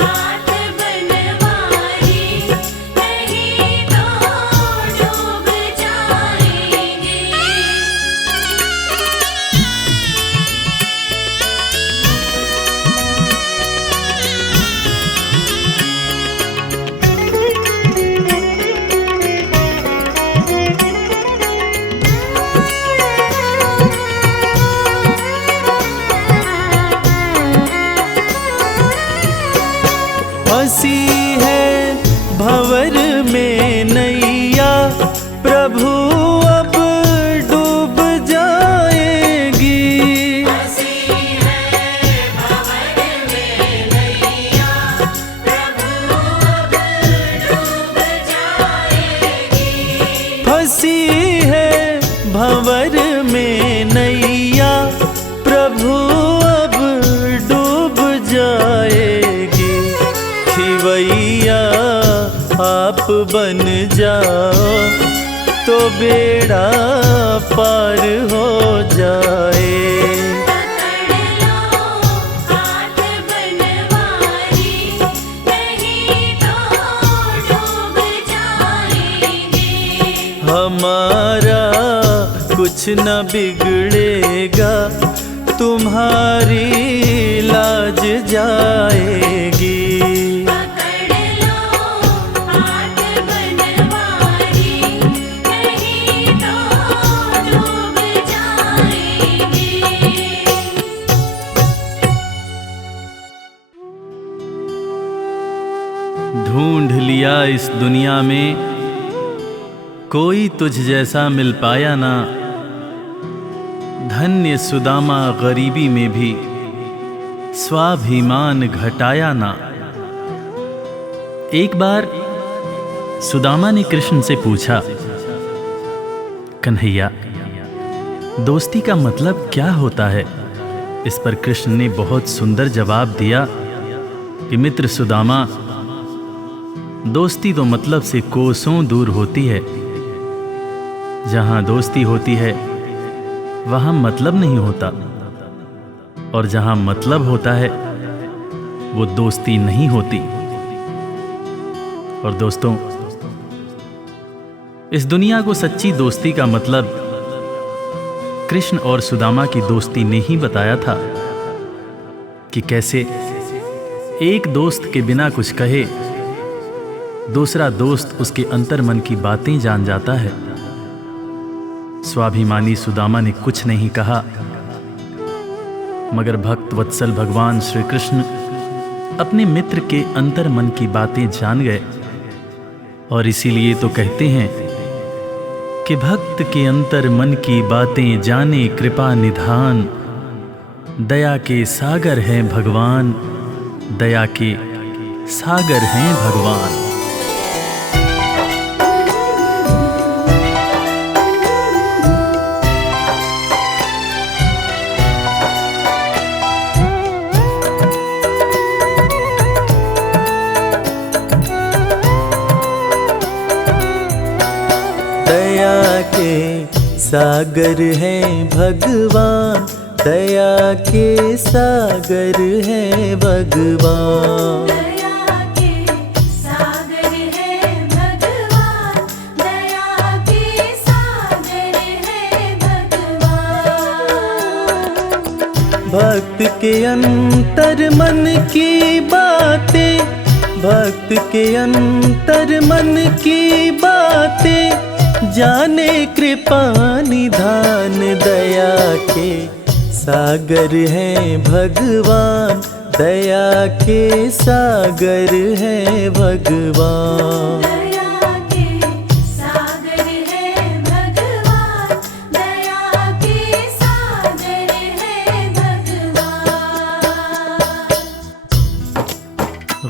हाथ बनवारी, नहीं तो डूब जाएंगे। फंसी है भंवर में नैया, प्रभु अब डूब जाएगी। फंसी है भंवर में नैया, प्रभु अब डूब जाएगी। फंसी है भंवर में नैया, प्रभु अब डूब जाएगी। खिवैया आप बन जाओ, तो बेड़ा पार हो जाए। पकड़ लो हाथ बनवारी, नहीं तो डूब जाएंगे। हमारा कुछ न बिगड़ेगा, तुम्हारी लाज जाएगी। पकड़ लो हाथ बनवारी, नहीं तो डूब जाएंगे। ढूंढ लिया इस दुनिया में, कोई तुझ जैसा मिल पाया ना। धन्य सुदामा गरीबी में भी स्वाभिमान घटाया ना। एक बार सुदामा ने कृष्ण से पूछा, कन्हैया, दोस्ती का मतलब क्या होता है? इस पर कृष्ण ने बहुत सुंदर जवाब दिया, कि मित्र सुदामा, दोस्ती तो मतलब से कोसों दूर होती है। जहां दोस्ती होती है वहां मतलब नहीं होता, और जहां मतलब होता है वो दोस्ती नहीं होती। और दोस्तों, इस दुनिया को सच्ची दोस्ती का मतलब कृष्ण और सुदामा की दोस्ती ने ही बताया था कि कैसे एक दोस्त के बिना कुछ कहे दूसरा दोस्त उसके अंतर्मन की बातें जान जाता है। स्वाभिमानी सुदामा ने कुछ नहीं कहा, मगर भक्त वत्सल भगवान श्री कृष्ण अपने मित्र के अंतर्मन की बातें जान गए। और इसीलिए तो कहते हैं कि भक्त के अंतर्मन की बातें जाने कृपा निधान, दया के सागर हैं भगवान, दया के सागर हैं भगवान। दया के सागर हैं भगवान, दया के सागर हैं भगवान। दया के सागर है भगवान, दया के सागर है भगवान। भक्त के अंतर मन की बातें, भक्त के अंतर मन की बातें जाने कृपा निधान, दया के सागर हैं भगवान, दया के सागर हैं भगवान। दया के सागर है भगवान, दया के सागर है भगवान।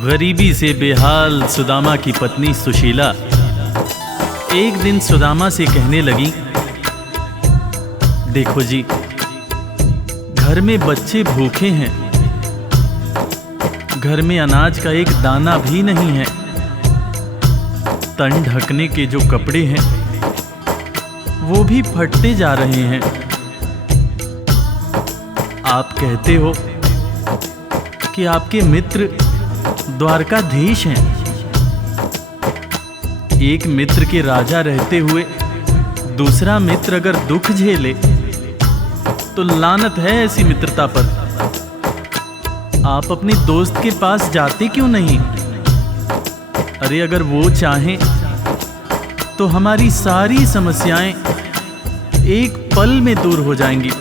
गरीबी से बेहाल सुदामा की पत्नी सुशीला एक दिन सुदामा से कहने लगी, देखो जी, घर में बच्चे भूखे हैं, घर में अनाज का एक दाना भी नहीं है, तन ढकने के जो कपड़े हैं वो भी फटते जा रहे हैं। आप कहते हो कि आपके मित्र द्वारकाधीश हैं। एक मित्र के राजा रहते हुए दूसरा मित्र अगर दुख झेले तो लानत है ऐसी मित्रता पर। आप अपने दोस्त के पास जाते क्यों नहीं? अरे अगर वो चाहें तो हमारी सारी समस्याएं एक पल में दूर हो जाएंगी।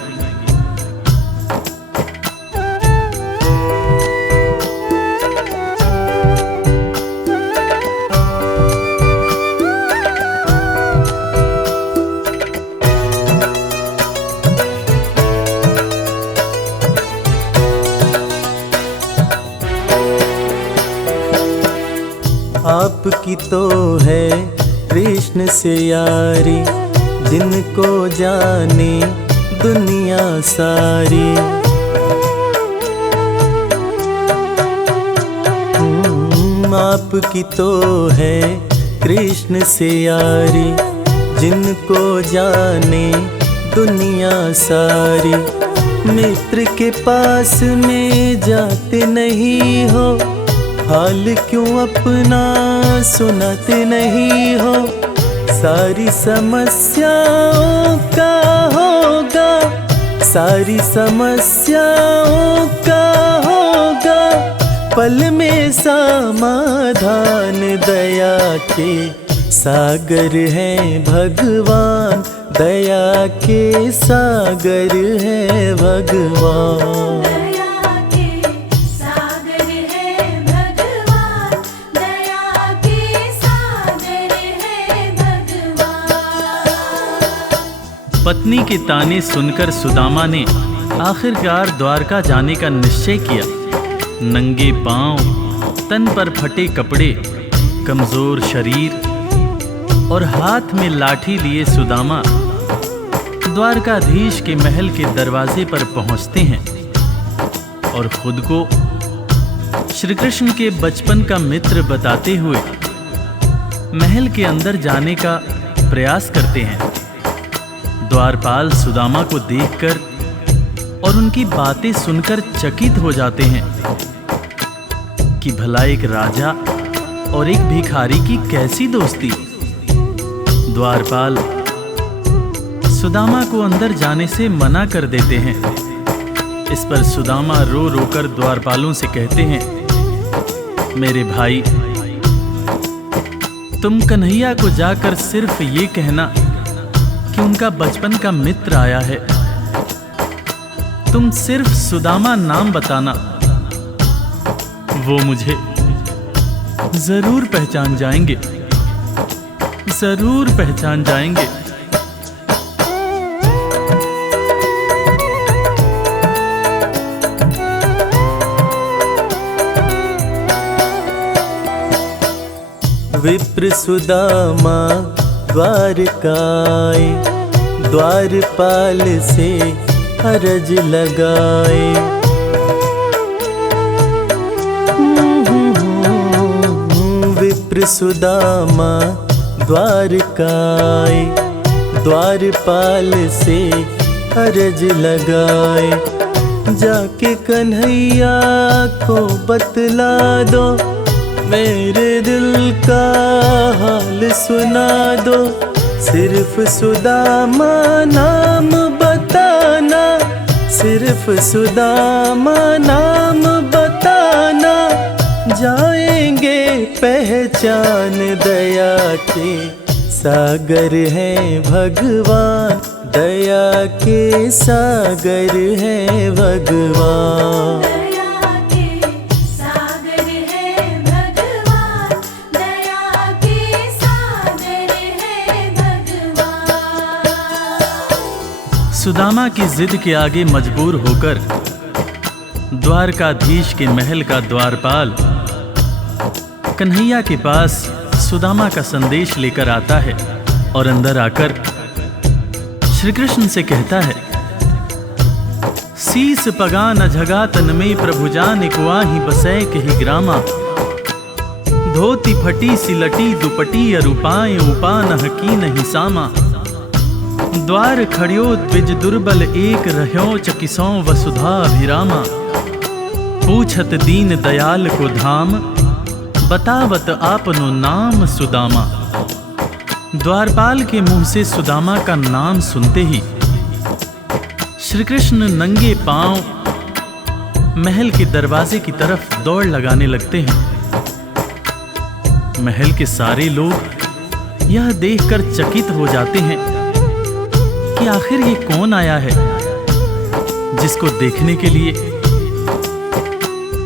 आपकी तो है कृष्ण से यारी, जिनको जाने दुनिया सारी। आपकी तो है कृष्ण से यारी, जिनको जाने दुनिया सारी। मित्र के पास में जाते नहीं हो, हाल क्यों अपना सुनाते नहीं हो। सारी समस्याओं का होगा, सारी समस्याओं का होगा पल में समाधान। दया के सागर हैं भगवान, दया के सागर हैं भगवान। दया के सागर है भगवान, दया के सागर है भगवान। पत्नी के ताने सुनकर सुदामा ने आखिरकार द्वारका जाने का निश्चय किया। नंगे पांव, तन पर फटे कपड़े, कमजोर शरीर और हाथ में लाठी लिए सुदामा द्वारकाधीश के महल के दरवाजे पर पहुंचते हैं और खुद को श्री कृष्ण के बचपन का मित्र बताते हुए महल के अंदर जाने का प्रयास करते हैं। द्वारपाल सुदामा को देखकर और उनकी बातें सुनकर चकित हो जाते हैं कि भला एक राजा और एक भिखारी की कैसी दोस्ती। द्वारपाल सुदामा को अंदर जाने से मना कर देते हैं। इस पर सुदामा रो रोकर द्वारपालों से कहते हैं, मेरे भाई, तुम कन्हैया को जाकर सिर्फ ये कहना कि उनका बचपन का मित्र आया है। तुम सिर्फ सुदामा नाम बताना, वो मुझे जरूर पहचान जाएंगे, जरूर पहचान जाएंगे। विप्र सुदामा द्वारकाए, द्वारपाल से अरज लगाए। विप्र सुदामा द्वारकाए, द्वारपाल से अरज लगाए। जाके कन्हैया को बतला दो, मेरे दिल का हाल सुना दो। सिर्फ सुदामा नाम बताना, सिर्फ सुदामा नाम बताना। जाएंगे पहचान, दया के सागर है भगवान, दया के सागर है भगवान। दया के सागर है भगवान, दया के सागर है भगवान। सुदामा की जिद के आगे मजबूर होकर द्वारकाधीश के महल का द्वारपाल कन्हैया के पास सुदामा का संदेश लेकर आता है और अंदर आकर श्री कृष्ण से कहता है, शीस पगा न झगा तन में प्रभु जान कुआही बसै कही ग्रामा। धोती फटी सिलटी दुपटी अरूपाएं उपा न हकी नहीं सामा। द्वार खड़ियो द्विज दुर्बल एक रह्यो चकिसों वसुधा अभिरामा। पूछत दीन दयाल को धाम, बतावत आपनो नाम सुदामा। द्वारपाल के मुंह से सुदामा का नाम सुनते ही श्री कृष्ण नंगे पांव महल के दरवाजे की तरफ दौड़ लगाने लगते हैं। महल के सारे लोग यह देखकर चकित हो जाते हैं कि आखिर ये कौन आया है, जिसको देखने के लिए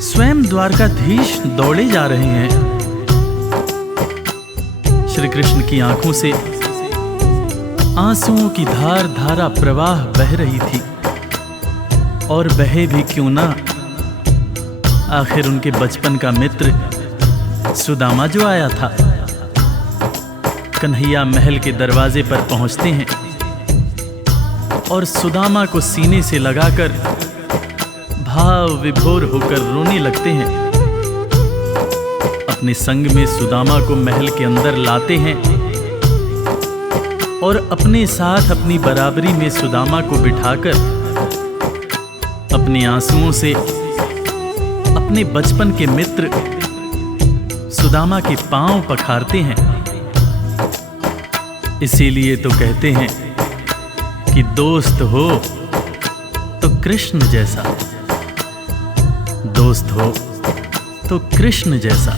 स्वयं द्वारकाधीश दौड़े जा रहे हैं। श्री कृष्ण की आंखों से आंसुओं की धार धारा प्रवाह बह रही थी, और बहे भी क्यों ना, आखिर उनके बचपन का मित्र सुदामा जो आया था। कन्हैया महल के दरवाजे पर पहुंचते हैं और सुदामा को सीने से लगाकर भाव विभोर होकर रोने लगते हैं। अपने संग में सुदामा को महल के अंदर लाते हैं और अपने साथ अपनी बराबरी में सुदामा को बिठाकर अपने आंसुओं से अपने बचपन के मित्र सुदामा के पांव पखारते हैं। इसीलिए तो कहते हैं कि दोस्त हो तो कृष्ण जैसा, दोस्त हो तो कृष्ण जैसा।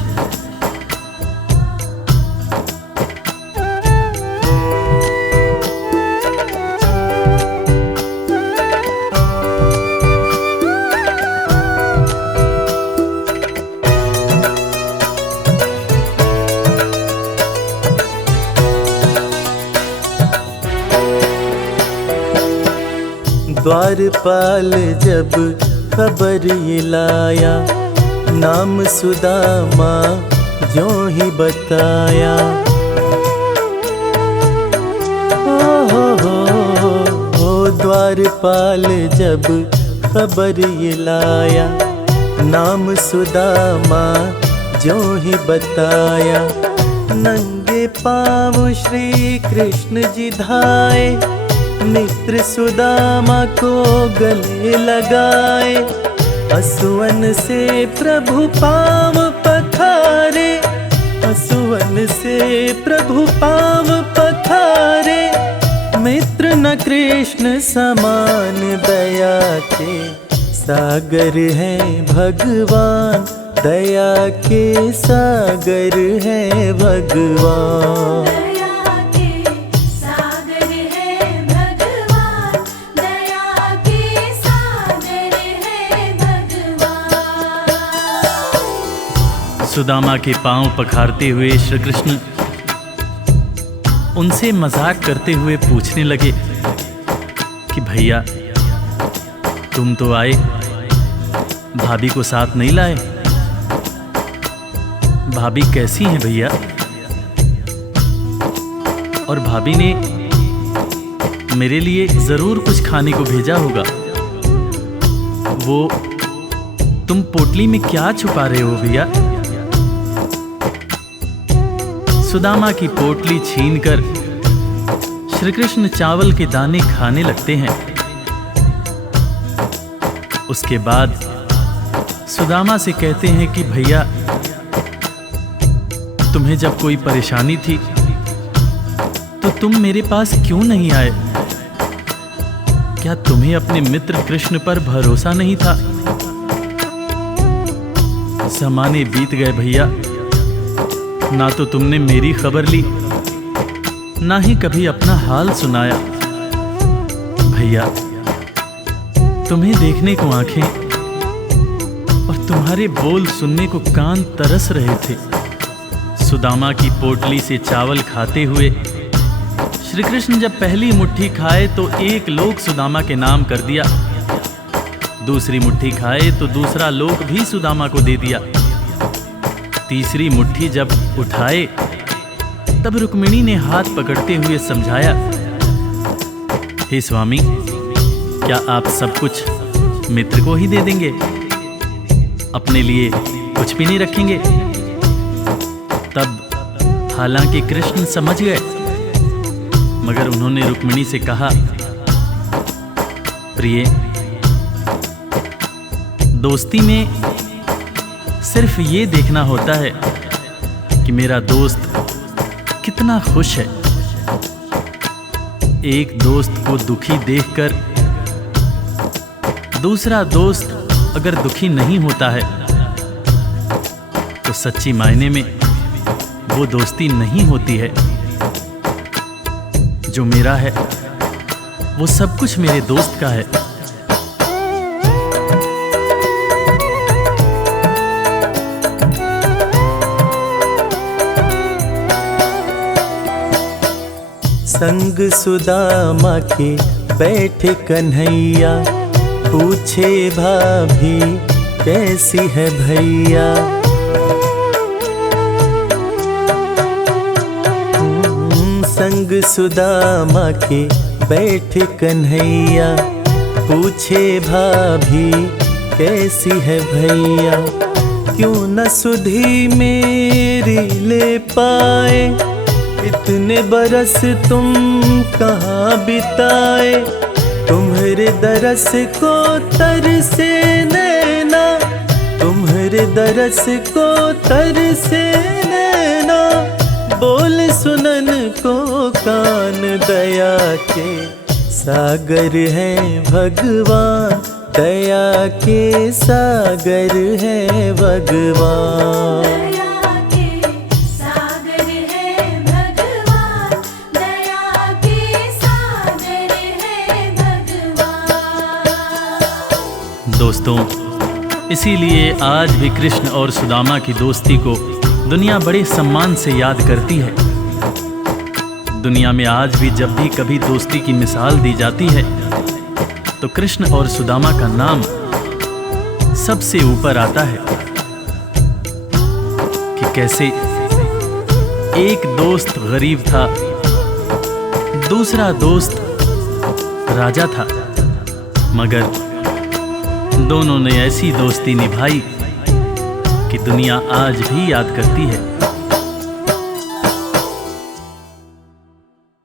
द्वारपाल जब खबर ये लाया, नाम सुदामा ज्यों ही बताया। हो द्वारपाल जब खबर ये लाया, नाम सुदामा जो ही बताया, नंगे पाँव श्री कृष्ण जी धाए, मित्र सुदामा को गले लगाए, असुवन से प्रभु पाँव पखारे, असुवन से प्रभु पाँव पखारे, मित्र न कृष्ण समान दया के सागर है भगवान, दया के सागर है भगवान। दया के सागर है भगवान, दया के सागर है भगवान। सुदामा के पांव पखारते हुए श्री कृष्ण उनसे मजाक करते हुए पूछने लगे कि भैया तुम तो आए, भाभी को साथ नहीं लाए। भाभी कैसी हैं भैया? और भाभी ने मेरे लिए जरूर कुछ खाने को भेजा होगा। वो तुम पोटली में क्या छुपा रहे हो भैया? सुदामा की पोटली छीनकर श्री कृष्ण चावल के दाने खाने लगते हैं। उसके बाद सुदामा से कहते हैं कि भैया तुम्हें जब कोई परेशानी थी तो तुम मेरे पास क्यों नहीं आए? क्या तुम्हें अपने मित्र कृष्ण पर भरोसा नहीं था? ज़माने बीत गए भैया, ना तो तुमने मेरी खबर ली, ना ही कभी अपना हाल सुनाया। भैया तुम्हें देखने को आंखें और तुम्हारे बोल सुनने को कान तरस रहे थे। सुदामा की पोटली से चावल खाते हुए श्री कृष्ण जब पहली मुट्ठी खाए तो एक लोक सुदामा के नाम कर दिया, दूसरी मुट्ठी खाए तो दूसरा लोक भी सुदामा को दे दिया, तीसरी मुट्ठी जब उठाए तब रुक्मिणी ने हाथ पकड़ते हुए समझाया, हे स्वामी क्या आप सब कुछ मित्र को ही दे देंगे, अपने लिए कुछ भी नहीं रखेंगे? तब हालांकि कृष्ण समझ गए, मगर उन्होंने रुक्मिणी से कहा, प्रिय, दोस्ती में सिर्फ ये देखना होता है कि मेरा दोस्त कितना खुश है। एक दोस्त को दुखी देखकर दूसरा दोस्त अगर दुखी नहीं होता है तो सच्ची मायने में वो दोस्ती नहीं होती है। जो मेरा है वो सब कुछ मेरे दोस्त का है। संग सुदामा के बैठे कन्हैया, पूछे भाभी कैसी है भैया। संग सुदामा के बैठे कन्हैया, पूछे भाभी कैसी है भैया। क्यों न सुधी मेरी ले पाए, इतने बरस तुम कहाँ बिताए। तुम्हारे दरस को तरसे नैना, तुम्हारे दरस को तरसे नैना। बोल सुनन को कान, दया के सागर है भगवान, दया के सागर है भगवान। दया के सागर है भगवान, दया के सागर है भगवान। दोस्तों, इसीलिए आज भी कृष्ण और सुदामा की दोस्ती को दुनिया बड़े सम्मान से याद करती है। दुनिया में आज भी जब भी कभी दोस्ती की मिसाल दी जाती है तो कृष्ण और सुदामा का नाम सबसे ऊपर आता है कि कैसे एक दोस्त गरीब था, दूसरा दोस्त राजा था, मगर दोनों ने ऐसी दोस्ती निभाई कि दुनिया आज भी याद करती है।